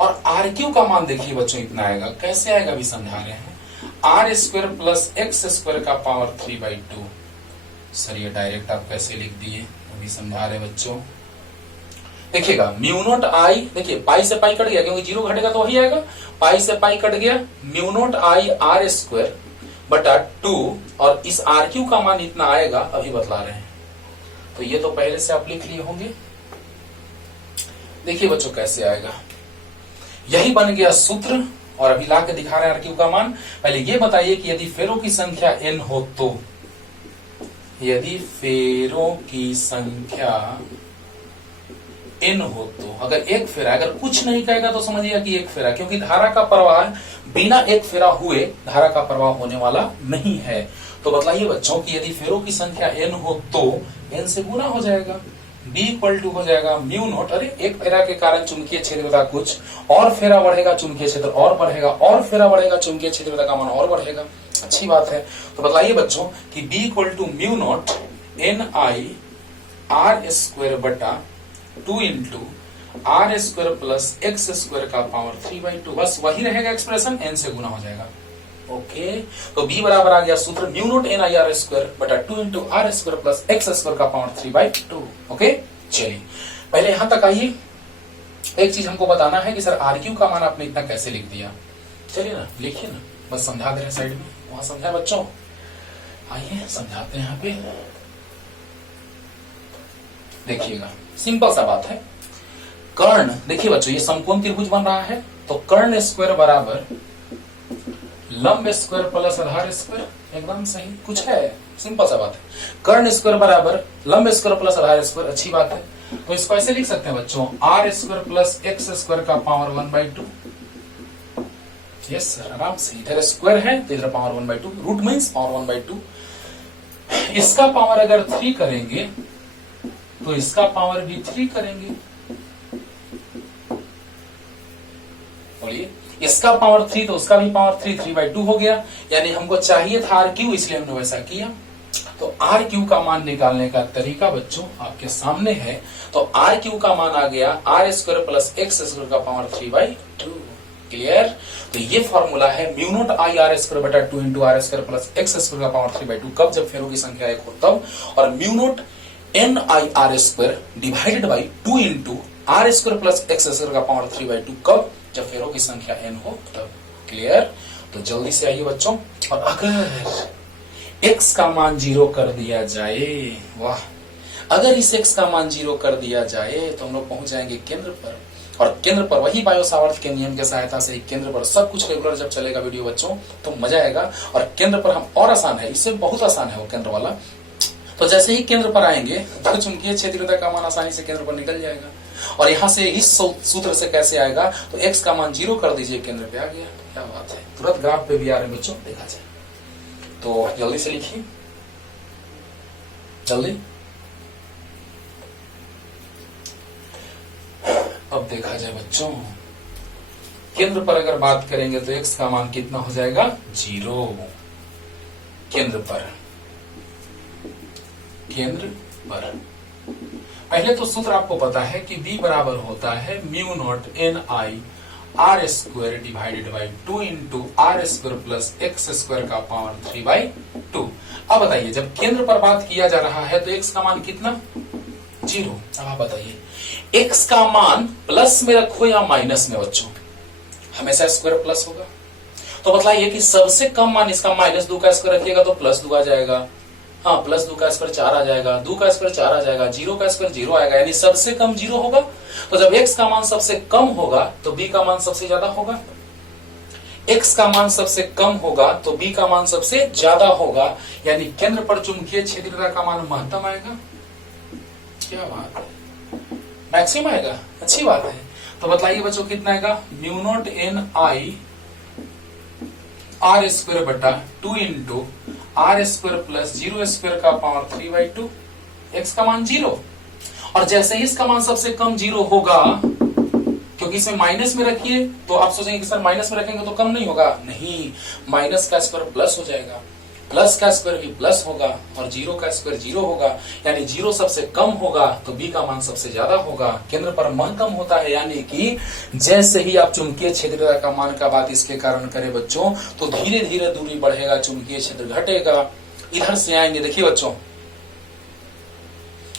और आर क्यू का मान देखिए बच्चों इतना आएगा, कैसे आएगा अभी समझा रहे हैं, R square plus X square का पावर 3/2। सर ये डायरेक्ट आप कैसे लिख दिए, अभी समझा रहे बच्चों। देखिएगा म्यू नोट आई, देखिए पाई से पाई कट गया क्योंकि 0 घटेगा तो वही आएगा, पाई से पाई कट गया, mu naught I R square बटा 2, और इस आर क्यू का मान इतना आएगा, अभी बतला रहे हैं। तो ये तो पहले से आप लिख लिए होंगे, देखिए बच्चों कैसे आएगा, यही बन गया सूत्र, और अभी ला के दिखा रहे हैं आर क्यू का मान। पहले ये बताइए कि यदि फेरों की संख्या n हो तो, यदि फेरों की संख्या n हो तो, अगर एक फेरा, अगर कुछ नहीं कहेगा तो समझिए कि एक फेरा, क्योंकि धारा का प्रवाह बिना एक फेरा हुए धारा का प्रवाह होने वाला नहीं है। तो बतलाइए बच्चों कि यदि फेरों की संख्या n हो तो n से गुना हो जाएगा, B इक्वल टू हो जाएगा म्यू नॉट, अरे एक फेरा के कारण चुंबकीय क्षेत्रता कुछ और फेरा बढ़ेगा, चुंबकीय क्षेत्र और बढ़ेगा, और फेरा बढ़ेगा, चुंबकीय क्षेत्रता का मान और बढ़ेगा। अच्छी बात है। तो बताइए बच्चों कि B equal to mu naught NI R square बटा 2 into R square plus X square का पावर 3/2, बस वही रहेगा एक्सप्रेशन, n से गुना हो जाएगा। ओके, तो B बराबर आ गया सूत्र mu naught NI R square बटा 2 into R square plus X square का पावर 3/2। ओके, चलिए पहले यहां तक आइए। एक चीज हमको बताना है कि सर RQ का मान आपने इतना कैसे लिख दिया। चलिए ना, लिखिए ना, बस समझा दे रहे साइड में, वहां समझाए बच्चों, आइए समझाते हैं। यहाँ पे देखिएगा, सिंपल सा बात है। कर्ण, देखिए बच्चों ये समकोण त्रिभुज बन रहा है, तो कर्ण स्क्वायर बराबर लंब स्क्वायर प्लस आधार स्क्वायर, एकदम सही, कुछ है, सिंपल सा बात है। कर्ण स्क्वायर बराबर लंब स्क्वायर प्लस आधार स्क्वायर, अच्छी बात है। तो इसको ऐसे लिख सकते हैं बच्चों, R square plus X square का पावर 1/2। यस सर, आराम से, इधर स्क्वायर है तो इधर पावर 1/2, रूट मीन्स पावर 1/2। इसका पावर अगर 3 करेंगे तो इसका पावर भी 3 करेंगे। बोलिए, इसका पावर 3 तो उसका भी पावर 3, 3/2 हो गया। यानी हमको चाहिए था RQ, इसलिए हमने वैसा किया। तो RQ का मान निकालने का तरीका बच्चों आपके सामने है। तो RQ का मान आ गया R square plus X square का पावर 3/2। क्लियर? तो ये फॉर्मूला है mu naught I R square बटा 2 into R square plus X square का पावर 3/2, कब? जब फेरों की संख्या 1 हो तब। और mu naught NIR square divided by 2 into R square plus X square का पावर 3/2, कब? जब फेरों की संख्या n हो तब। क्लियर? तो जल्दी से आइए बच्चों। और अगर x का मान 0 कर दिया जाए, वाह, अगर इस x का मान 0 कर दिया जाए तो हम लोग पहुंच जाएंगे केंद्र पर। और केंद्र पर वही बायो सावर्त के नियम की सहायता से केंद्र पर सब कुछ रेगुलर जब चलेगा वीडियो बच्चों तो मजा आएगा। और केंद्र पर हम, और आसान है, इससे बहुत आसान है वो केंद्र वाला। तो जैसे ही केंद्र पर आएंगे तो चुंबकीय क्षेत्रता का मान आसानी से केंद्र पर निकल जाएगा। और यहां से इस सूत्र से कैसे आएगा, तो x का मान 0 कर दीजिए, केंद्र पे आ गया। क्या बात है, तुरंत ग्राफ पे भी आ रहे हैं बच्चों, देखा जाए तो जल्दी से लिखिए, जल्दी। अब देखा जाए बच्चों, केंद्र पर अगर बात करेंगे तो x का मान कितना हो जाएगा, 0। केंद्र पर, केंद्र पर पहले तो सूत्र आपको पता है कि B बराबर होता है mu naught NI R square divided by 2 into R square plus X square का पावर 3/2। अब बताइए, जब केंद्र पर बात किया जा रहा है तो x का मान कितना, 0। अब आप बताइए x का मान प्लस में रखो या माइनस में बच्चों, हमेशा स्क्वायर प्लस होगा। तो बताइए कि सबसे कम मान इसका -2 का स्क्वायर रखिएगा तो +2 आ जाएगा। हाँ, +2 का स्क्वायर 4 आ जाएगा, 2 का स्क्वायर 4 आ जाएगा, 0 का स्क्वायर 0 आएगा, यानी सबसे कम 0 होगा। तो जब x का मान सबसे कम होगा तो b का मान सबसे ज्यादा होगा। x का मान सबसे कम होगा तो b का मान सबसे ज्यादा होगा, यानी केंद्र पर चुंबकीय क्षेत्रता का मान महत्तम आएगा। क्या बात है, मैक्सिमम आएगा, अच्छी बात है। तो बताइए बच्चों कितना आएगा, mu naught NI R square बटा 2 into R square plus 0 square का पावर 3/2, x का मान 0। और जैसे ही इसका मान सबसे कम 0 होगा, क्योंकि इसे माइनस में रखिए तो आप सोचेंगे कि सर माइनस में रखेंगे तो कम नहीं होगा, नहीं, माइनस का स्क्वायर प्लस हो जाएगा, प्लस का स्क्वायर भी प्लस होगा, और 0 का स्क्वायर 0 होगा, यानी 0 सबसे कम होगा तो b का मान सबसे ज्यादा होगा। केंद्र पर महत्तम होता है, यानी कि जैसे ही आप चुंबकीय क्षेत्रता का मान का बात इसके कारण करें बच्चों तो धीरे धीरे दूरी बढ़ेगा, चुंबकीय क्षेत्र घटेगा। इधर से आएंगे, देखिए बच्चों,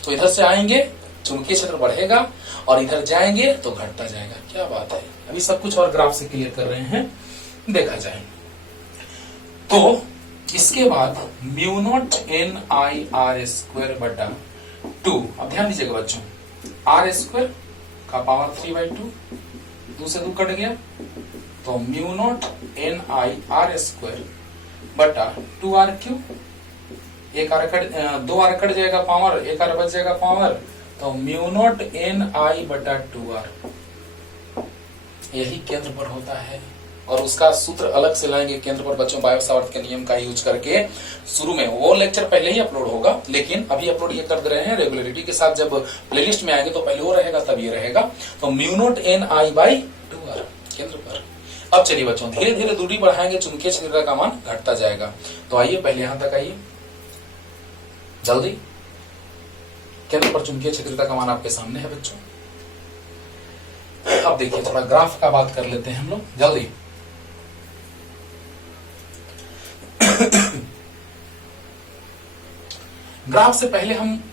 तो इधर से आएंगे चुंबकीय क्षेत्र बढ़ेगा और इधर जाएंगे तो घटता जाएगा। क्या बात है, अभी सब कुछ और ग्राफ से क्लियर कर रहे हैं, देखा जाए तो इसके बाद mu naught NI R square बटा 2। अब ध्यान दीजिएगा बच्चों, आर स्क्वायर का पावर 3/2, 2 से 2 कट गया, तो mu naught NI R square बटा 2r3, 2 आर कट जाएगा पावर, 1 आर बच जाएगा पावर, तो म्यू नॉट NI बटा 2r। यही केंद्र पर होता है, और उसका सूत्र अलग से लाएंगे केंद्र पर बच्चों बायो सावर्त के नियम का यूज करके। शुरू में वो लेक्चर पहले ही अपलोड होगा, लेकिन अभी अपलोड ये कर दे रहे हैं रेगुलरिटी के साथ। जब प्लेलिस्ट में आएंगे तो पहले वो रहेगा तब ये रहेगा। तो mu naught N I by 2r केंद्र पर। अब चलिए बच्चों धीरे धीरे दूरी बढ़ाएंगे, चुंबकीय क्षेत्रता का मान घटता जाएगा। तो आइए पहले यहां तक आइए जल्दी। केंद्र पर चुंबकीय क्षेत्रता का मान आपके सामने है बच्चों। अब देखिए थोड़ा ग्राफ का बात कर लेते हैं हम लोग जल्दी। ग्राफ से पहले हम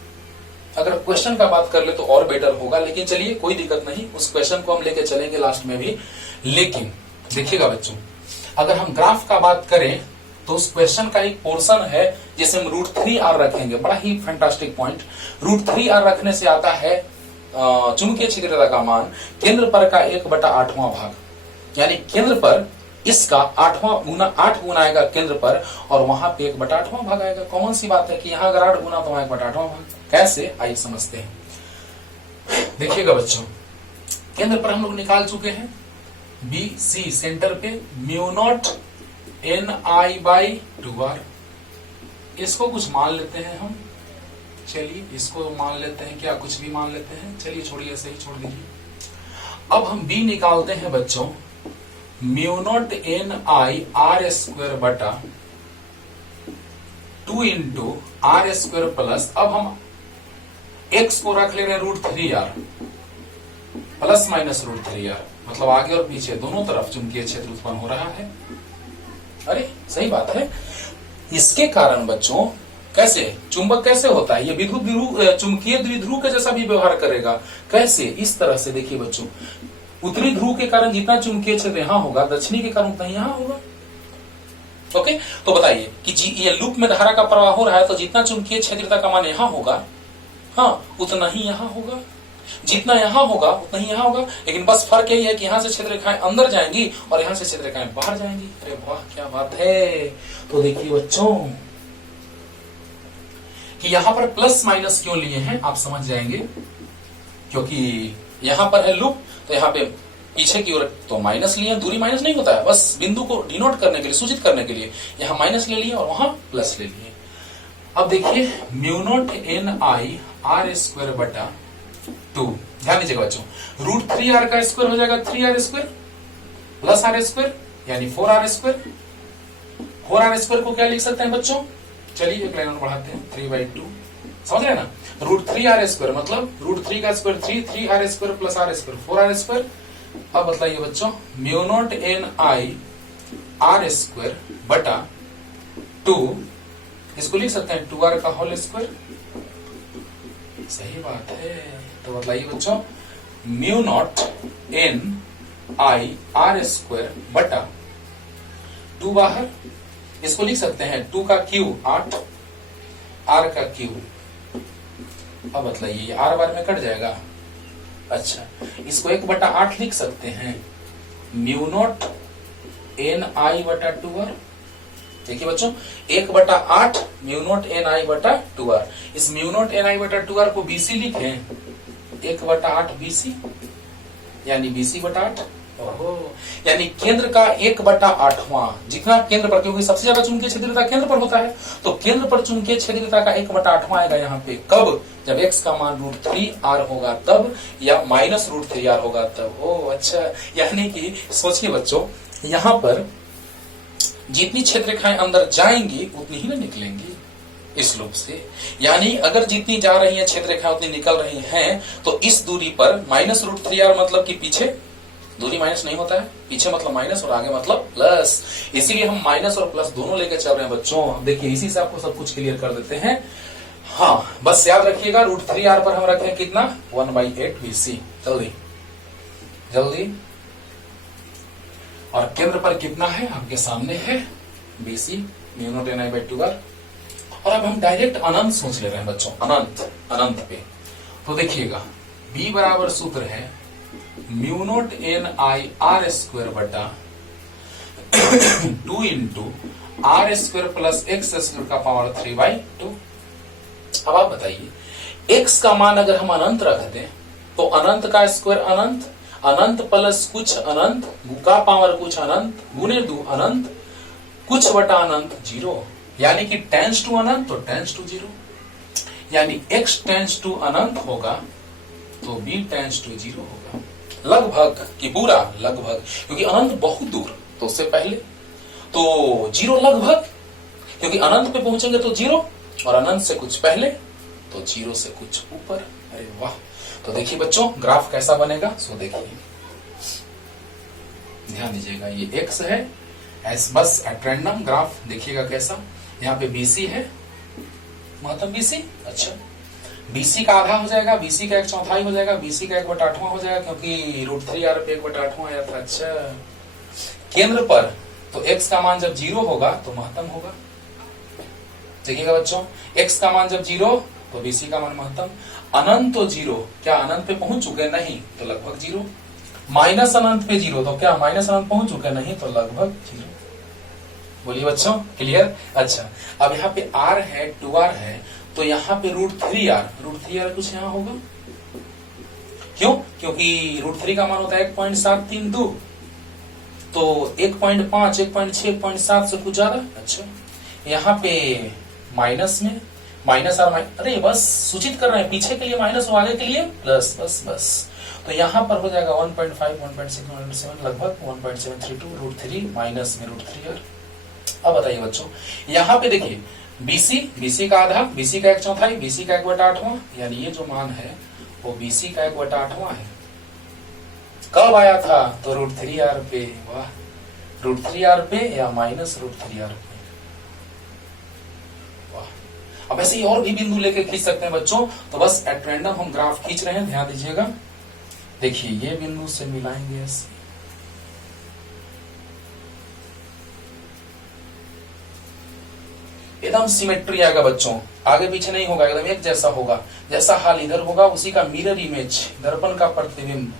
अगर क्वेश्चन का बात कर ले तो और बेटर होगा, लेकिन चलिए कोई दिक्कत नहीं, उस क्वेश्चन को हम लेके चलेंगे लास्ट में भी। लेकिन देखिएगा बच्चों, अगर हम ग्राफ का बात करें तो उस क्वेश्चन का एक पोर्शन है जिसे हम √3r रखेंगे। बड़ा ही फैंटास्टिक पॉइंट। √3r रखने से आता है चुंबकीय क्षेत्रता का मान केंद्र पर का 1/8वां भाग, यानी केंद्र पर इसका 8 गुना आएगा केंद्र पर, और वहां पे 1/8वां भाग आएगा। कॉमन सी बात है कि यहां अगर 8 गुना तो वहां 1/8वां भाग। कैसे, आइए समझते हैं। देखिएगा बच्चों, केंद्र पर हम लोग निकाल चुके हैं बी सी सेंटर पे mu naught N I by 2r। इसको कुछ मान लेते हैं हम, चलिए इसको मान लेते हैं, क्या कुछ भी मान लेते हैं, चलिए छोड़िए ऐसे ही छोड़ दीजिए। अब हम b निकालते हैं बच्चों mu naught N I R square बटा 2 इंटू आर स्क्वायर प्लस, अब हम x को रख ले रहे हैं √3r प्लस माइनस √3r, मतलब आगे और पीछे दोनों तरफ चुंबकीय क्षेत्र उत्पन्न हो रहा है। अरे सही बात है। इसके कारण बच्चों कैसे चुंबक कैसे होता है, ये विद्युत ध्रुव चुंबकीय द्विध्रुव के जैसा भी व्यवहार करेगा। कैसे, इस तरह से देखिए बच्चों, उत्तरी ध्रुव के कारण जितना चुंबकीय क्षेत्र यहां होगा, दक्षिणी के कारण उतना यहां होगा। ओके, तो बताइए कि जी ये लूप में धारा का प्रवाह हो रहा है, तो जितना चुंबकीय क्षेत्रता का मान यहां होगा, हाँ उतना ही यहां होगा, जितना यहां होगा उतना ही यहां होगा। लेकिन बस फर्क यही है कि यहां से क्षेत्र रेखाएं अंदर जाएंगी और यहां से क्षेत्र रेखाएं बाहर जाएंगी। अरे वाह क्या बात है। तो देखिए बच्चों कि यहां पर प्लस माइनस क्यों लिए हैं आप समझ जाएंगे, क्योंकि यहां पर है लूप, तो यहां पे पीछे की ओर तो माइनस लिए, दूरी माइनस नहीं होता है, बस बिंदु को डिनोट करने के लिए, सूचित करने के लिए यहां माइनस ले लिए और वहां प्लस ले लिए। अब देखिए mu naught N I R square बटा 2, ध्यान दीजिएगा बच्चों, √3r का स्क्वायर हो जाएगा 3r square plus r square यानी 4r स्क्वायर। 4r स्क्वायर को क्या लिख सकते हैं बच्चों, चलिए एक लाइन और बढ़ाते हैं, 3/2, समझ रहे ना। √3r स्क्वायर मतलब √3 का square 3r square plus r square 4r square. अब बताइए बच्चों mu naught N I R square बटा 2, इसको लिख सकते हैं 2r का होल स्क्वायर। सही बात है। तो बताइए बच्चों mu naught N I R square बटा 2 बाहर, इसको लिख सकते हैं 2 का क्यूब 8, r का क्यूब। अब बताइए ये r बार में कट जाएगा। अच्छा, इसको 1/8 लिख सकते हैं म्यू नॉट एन आई बटा 2r। देखिए बच्चों 1/8 म्यू नॉट एन आई बटा 2r। इस म्यू नॉट एन आई बटा 2r को BC लिखें, 1/8 BC यानी BC/8। ओहो, यानी केंद्र का 1/8वां, जितना केंद्र पर, क्योंकि सबसे ज्यादा चुंबकीय क्षेत्रता केंद्र पर होता है, तो केंद्र पर चुंबकीय क्षेत्रता का 1/8वां आएगा यहाँ पे। कब, जब x का मान √3r होगा तब, या माइनस √3r होगा तब। ओ अच्छा, यानी कि सोचिए बच्चों यहाँ पर जितनी क्षेत्र रेखाएं अंदर जाएंगी उतनी ही ना निकलेंगी इस लूप से। यानी अगर जितनी जा रही है क्षेत्र रेखाएं उतनी निकल रही हैं, तो इस दूरी पर माइनस √3r मतलब कि पीछे दूरी माइनस नहीं होता है, पीछे मतलब माइनस और आगे मतलब प्लस, इसीलिए हम माइनस और प्लस दोनों लेकर चल रहे हैं बच्चों। देखिए इसी से आपको सब कुछ क्लियर कर देते हैं। हाँ बस याद रखिएगा √3r पर हम रखें कितना 1/8 BC। जल्दी जल्दी, और केंद्र पर कितना है आपके सामने है BC mu naught N I by 2r। और अब हम डायरेक्ट अनंत सोच ले रहे हैं बच्चों, अनंत पे। तो देखिएगा B बराबर सूत्र है mu naught N I R square बटा 2 into R square plus X square का पावर 3/2। अब आप बताइए x का मान अगर हम अनंत रख दें तो अनंत का स्क्वायर अनंत, अनंत प्लस कुछ अनंत का पावर कुछ अनंत गुने 2 अनंत कुछ बटा अनंत 0, यानी कि टेंस टू अनंत तो टेंस टू 0, यानी x टेंस टू अनंत होगा तो b टेंस टू 0 होगा। लगभग कि पूरा लगभग, क्योंकि अनंत बहुत दूर तो उससे पहले, तो 0 लगभग क्योंकि अनंत पे पहुंचेंगे तो 0, और अनंत से कुछ पहले तो 0 से कुछ ऊपर। अरे वाह। तो देखिए बच्चों ग्राफ कैसा बनेगा, सो देखिए ध्यान दीजिएगा, ये x है S bus at random graph देखिएगा कैसा। यहाँ पे BC है, महत्तम BC, अच्छा BC का आधा हो जाएगा, BC का 1/4 हो जाएगा, BC का 1/8 हो जाएगा, क्योंकि √3r पे 1/8 आया था। अच्छा केंद्र पर तो x का मान जब 0 होगा तो महत्तम होगा। देखिएगा बच्चों x का मान जब 0 तो BC का मान महत्तम। अनंत तो 0, क्या अनंत पे पहुंच चुके नहीं तो लगभग 0। माइनस अनंत पे 0 तो क्या माइनस अनंत पहुंच चुके नहीं तो लगभग 0। बोलिए बच्चों क्लियर। अच्छा अब यहाँ पे r है 2r है, तो यहाँ पे √3r कुछ यहाँ होगा, क्यों? क्योंकि √3 का मान होता है 1.732, तो 1.5 1.6 1.7 से कुछ ज्यादा। अच्छा यहाँ पे माइनस में माइनस और अरे बस सूचित कर रहे हैं, पीछे के लिए माइनस और आगे के लिए प्लस, बस तो यहाँ पर हो जाएगा 1.5 1.6 1.7 लगभग 1.732 √3 माइनस में √3r। अब बताइए बच्चों यहाँ पे देखिए BC का आधा, BC का 1/4, BC का 1/8, यानी ये जो मान है वो BC का 1/8 है। कब आया था तो √3r पे, वाह √3r पे या माइनस √3r पे। अब ऐसे ही और भी बिंदु लेके खींच सकते हैं बच्चों, तो बस एट रैंडम हम ग्राफ खींच रहे हैं, ध्यान दीजिएगा। देखिए ये बिंदु से मिलाएंगे ऐसे, एकदम सिमेट्री आएगा बच्चों, आगे पीछे नहीं होगा, एकदम एक जैसा होगा। जैसा हाल इधर होगा उसी का मिरर इमेज, दर्पण का प्रतिबिंब,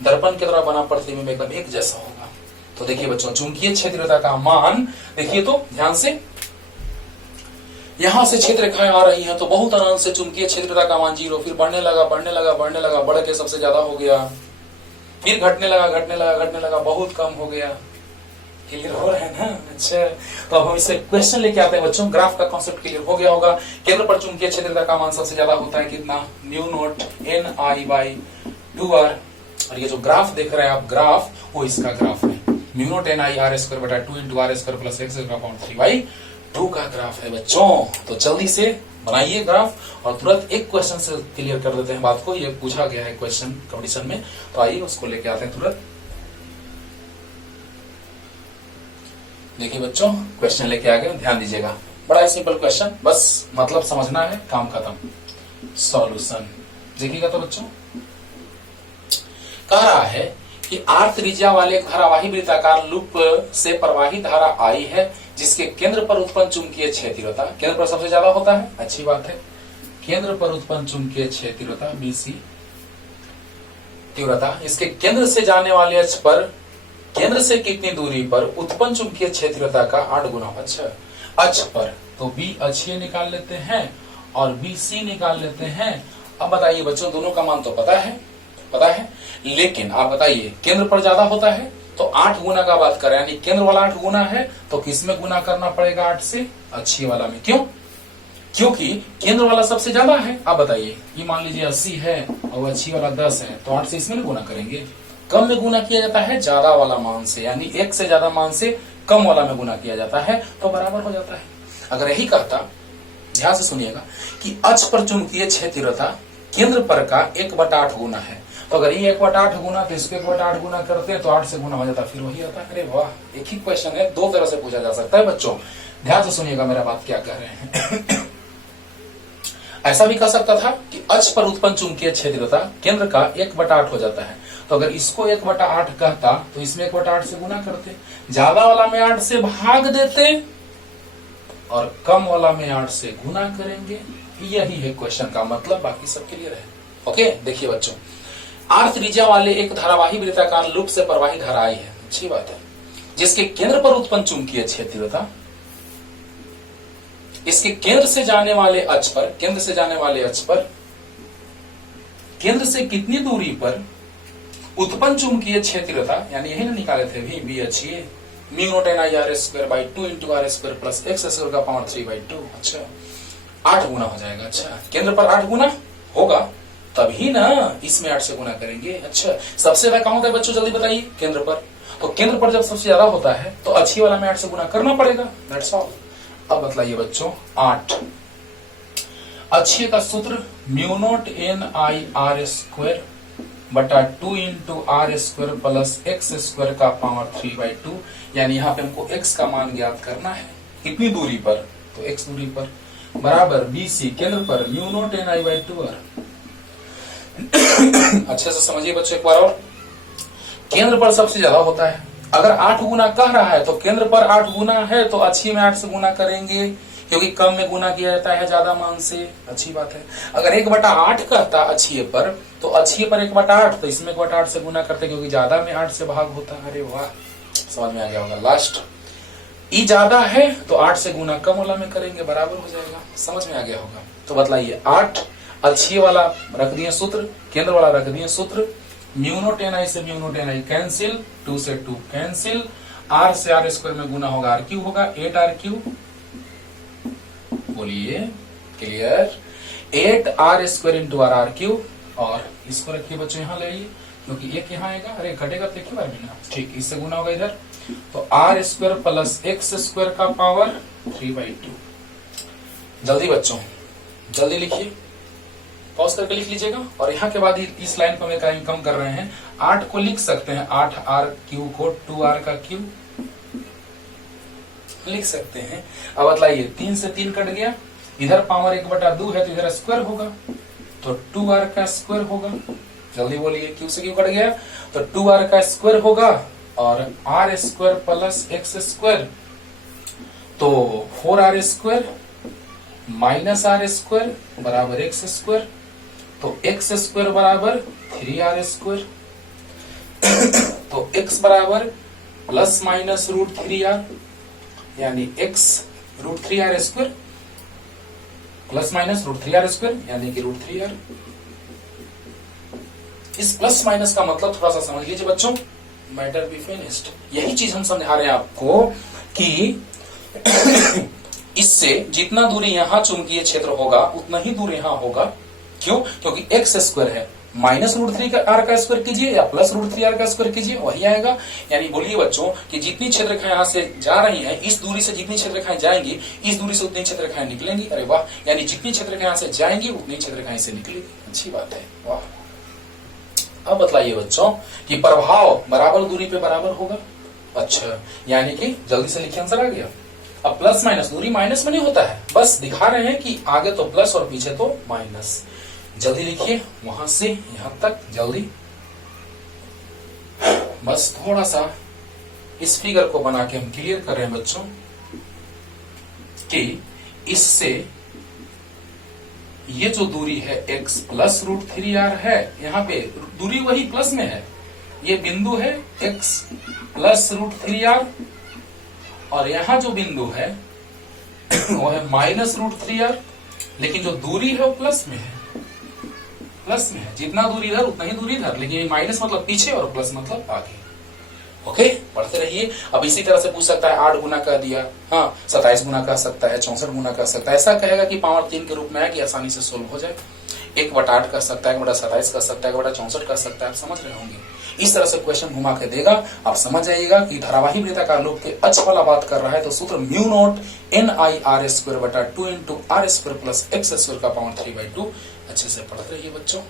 दर्पण के द्वारा बना प्रतिबिंब एकदम एक जैसा होगा। तो देखिए बच्चों चुंबकीय क्षेत्रता का मान देखिए तो ध्यान से, यहां से क्षेत्र रेखाएं आ रही हैं तो बहुत अनंत से चुंबकीय क्षेत्रता का मान 0, फिर बढ़ने लगा बढ़ के सबसे ज्यादा हो गया, फिर घटने लगा बहुत कम हो गया। क्लियर हो रहा है ना। अच्छा तो अब हम इसे क्वेश्चन लेके आते हैं बच्चों, ग्राफ का कॉन्सेप्ट क्लियर हो गया होगा। केंद्र पर चुंबकीय क्षेत्रता का मान सबसे ज्यादा होता है कितना, μ0 Ni/2r, और ये जो ग्राफ देख रहे हैं आप ग्राफ, वो इसका ग्राफ है, μ0 Ni/r² 2 r² प्लस x/3/2 का ग्राफ है बच्चों। तो जल्दी से बनाइए ग्राफ और तुरंत एक क्वेश्चन से क्लियर कर देते हैं बात को, ये पूछा गया है क्वेश्चन कंपटीशन में, तो आइए उसको लेके आते हैं तुरंत। देखिए बच्चों क्वेश्चन लेके आ गए, ध्यान दीजिएगा, बड़ा ही सिंपल क्वेश्चन, बस मतलब समझना है, काम खत्म। सॉल्यूशन देखिएगा तो बच्चों कह रहा है कि r त्रिज्या वाले धारावाही वृत्ताकार लूप से प्रवाहित धारा आई है जिसके केंद्र पर उत्पन्न चुंबकीय क्षेत्रता, केंद्र पर सबसे ज्यादा होता है, अच्छी बात है, केंद्र पर उत्पन्न चुंबकीय क्षेत्रता BC तीव्रता, इसके केंद्र से जाने वाले अक्ष पर केंद्र से कितनी दूरी पर उत्पन्न चुंबकीय क्षेत्रता का 8 गुना। अच्छा अक्ष पर तो B अक्षीय निकाल लेते हैं और BC निकाल लेते हैं। अब बताइए बच्चों दोनों का मान तो पता है, लेकिन आप बताइए केंद्र पर ज्यादा होता है तो 8 गुना का बात करें, यानी केंद्र वाला 8 गुना है तो किसमें गुना करना पड़ेगा 8 से, अक्षीय वाला में। क्यों? क्योंकि केंद्र वाला सबसे ज्यादा है। आप बताइए ये मान लीजिए 80 है और अक्षीय वाला 10 है, तो 8 से इसमें गुना करेंगे। कम में गुना किया जाता है ज्यादा वाला मान से, यानी 1 से ज्यादा मान से कम वाला में गुना किया जाता है तो बराबर हो जाता है। अगर यही कहता, ध्यान से सुनिएगा, कि अक्ष पर चुंबकीय क्षेत्रता केंद्र पर का 1/8 गुना है, तो अगर ये 1/8 गुना तो इसको 1/8 गुना करते हैं तो 8 से गुना हो जाता है, फिर वही आता है। अरे वाह, एक ही क्वेश्चन है, 2 तरह से पूछा जा सकता है बच्चों, ध्यान से सुनिएगा मेरा बात क्या कह रहे हैं। ऐसा भी कह सकता था कि अक्ष पर उत्पन्न चुंबकीय क्षेत्रता केंद्र का 1/8 हो जाता है, तो अगर इसको 1/8 कहता तो इसमें 1/8 से गुना करते, ज्यादा वाला में 8 से भाग देते और कम वाला में 8 से गुना करेंगे। यही है क्वेश्चन का मतलब, बाकी सब क्लियर है। ओके देखिए बच्चों, r त्रिज्या वाले एक धारावाही वृत्ताकार लूप से प्रवाही धारा आई है, अच्छी बात है, जिसके केंद्र पर उत्पन्न चुंबकीय क्षेत्रता इसके केंद्र से जाने वाले अक्ष पर, केंद्र से कितनी दूरी पर उत्पन्न चुंबकीय क्षेत्रता यानी यही ना निकाले थे भी बी अच्छी mu naught N I R square by 2 into R square plus X square का पावर 3/2। अच्छा 8 गुना हो जाएगा। अच्छा केंद्र पर 8 गुना होगा तभी ना इसमें 8 से गुना करेंगे। अच्छा सबसे ज्यादा कहां होता है बच्चों जल्दी बताइए केंद्र पर। तो केंद्र पर जब सबसे ज्यादा होता है तो अच्छी वाला में 8 से गुना करना पड़ेगा। That's all. अब बतलाइए बच्चों 8 अच्छी का सूत्र mu naught N I R square बटा 2 into R square plus X square का पावर 3/2 यानी यहाँ पे हमको x का मान ज्ञात करना है कितनी दूरी पर तो x दूरी पर बराबर BC केंद्र पर mu naught N I by 2r। अच्छे से समझिए बच्चों एक बार और केंद्र पर सबसे ज्यादा होता है। अगर 8 गुना कह रहा है तो केंद्र पर 8 गुना है तो अच्छी में 8 से गुना करेंगे क्योंकि कम में गुना किया जाता है ज्यादा मान से। अच्छी बात है। अगर 1/8 कहता अच्छी पर तो अच्छी पर 1/8 तो इसमें 1/8 से गुना करते क्योंकि ज्यादा में 8 से भाग होता है। अरे वाह समझ में आ गया होगा। लास्ट ई ज्यादा है तो 8 से गुना कम वाला में करेंगे बराबर हो जाएगा। समझ में आ गया होगा। तो बतलाइए 8 अच्छी वाला रख दिए सूत्र केंद्र वाला रख दिए सूत्र म्यू नॉट एन आई से mu naught N I cancel 2 से 2 कैंसिल आर से आर स्क्वायर में गुना होगा आर क्यूब होगा 8r³ बोलिए क्लियर 8r² इंटू r³ और इसको रखिए बच्चों यहाँ ले आइए क्योंकि एक यहाँ आएगा। अरे घटेगा तो देखिए बार बिना ठीक इससे गुना होगा इधर तो r² प्लस x² का पावर 3/2। जल्दी बच्चों जल्दी लिखिए पॉज करके लिख लीजिएगा और यहाँ के बाद इस लाइन को हम कम कर रहे हैं 8 को लिख सकते हैं 8r³ को 2r³ लिख सकते हैं। अब बतलाइए 3 से 3 कट गया इधर पावर 1/2 है तो इधर स्क्वायर होगा तो 2r² होगा। जल्दी बोलिए क्यू से क्यू कट गया तो 2r² होगा और r² प्लस x² तो 4r² माइनस r² बराबर x² तो x² बराबर 3r² तो x बराबर प्लस माइनस √3r यानी x √3r² plus minus √3r² यानी कि √3r। इस प्लस माइनस का मतलब थोड़ा सा समझ लीजिए बच्चों मैटर बी फिनिश्ड। यही चीज हम समझा रहे हैं आपको कि इससे जितना दूरी यहाँ चुंबकीय क्षेत्र होगा उतना ही दूर यहाँ होगा। क्यों? क्योंकि x² है माइनस √3r² कीजिए या प्लस √3r² कीजिए वही आएगा। यानी बोलिए बच्चों कि जितनी क्षेत्ररेखाएं यहाँ से जा रही हैं इस दूरी से जितनी क्षेत्ररेखाएं जाएंगी इस दूरी से उतनी क्षेत्ररेखाएं निकलेंगी। अरे वाह यानी जितनी क्षेत्ररेखाएं यहाँ से जाएंगी उतनी क्षेत्ररेखाएं से निकलेगी। अच्छी बात है वाह। अब बतलाइए बच्चों कि प्रभाव बराबर दूरी पे बराबर होगा। अच्छा यानी कि जल्दी से लिखिए आंसर आ गया। अब प्लस माइनस दूरी माइनस में नहीं होता है बस दिखा रहे हैं कि आगे तो प्लस और पीछे तो माइनस। जल्दी लिखिए वहां से यहां तक जल्दी। बस थोड़ा सा इस फिगर को बना के हम क्लियर कर रहे हैं बच्चों कि इससे ये जो दूरी है x प्लस √3r है यहाँ पे दूरी वही प्लस में है। ये बिंदु है x प्लस √3r और यहाँ जो बिंदु है वो है माइनस √3r लेकिन जो दूरी है वो प्लस में है। प्लस में है जितना दूरी इधर उतना ही दूरी इधर लेकिन माइनस मतलब पीछे और प्लस मतलब आगे। ओके पढ़ते रहिए। अब इसी तरह से पूछ सकता है 8 गुना कर दिया हाँ 27 गुना कर सकता है 64 गुना कर सकता है। ऐसा कहेगा कि पावर 3 के रूप में है कि आसानी से सोल्व हो जाए। 1/8 कर सकता है 1/27 कर सकता है 1/64 कर सकता है। आप समझ रहे होंगे। इस तरह से क्वेश्चन घुमा के देगा आप समझ जाइएगा कि धारावाही वृत्ताकार लूप के अक्ष वाला बात कर रहा है तो सूत्र म्यू नॉट NIR² बटा 2 इंटू r² प्लस x² का पावर 3/2। अच्छे से पढ़ते रहिए बच्चों।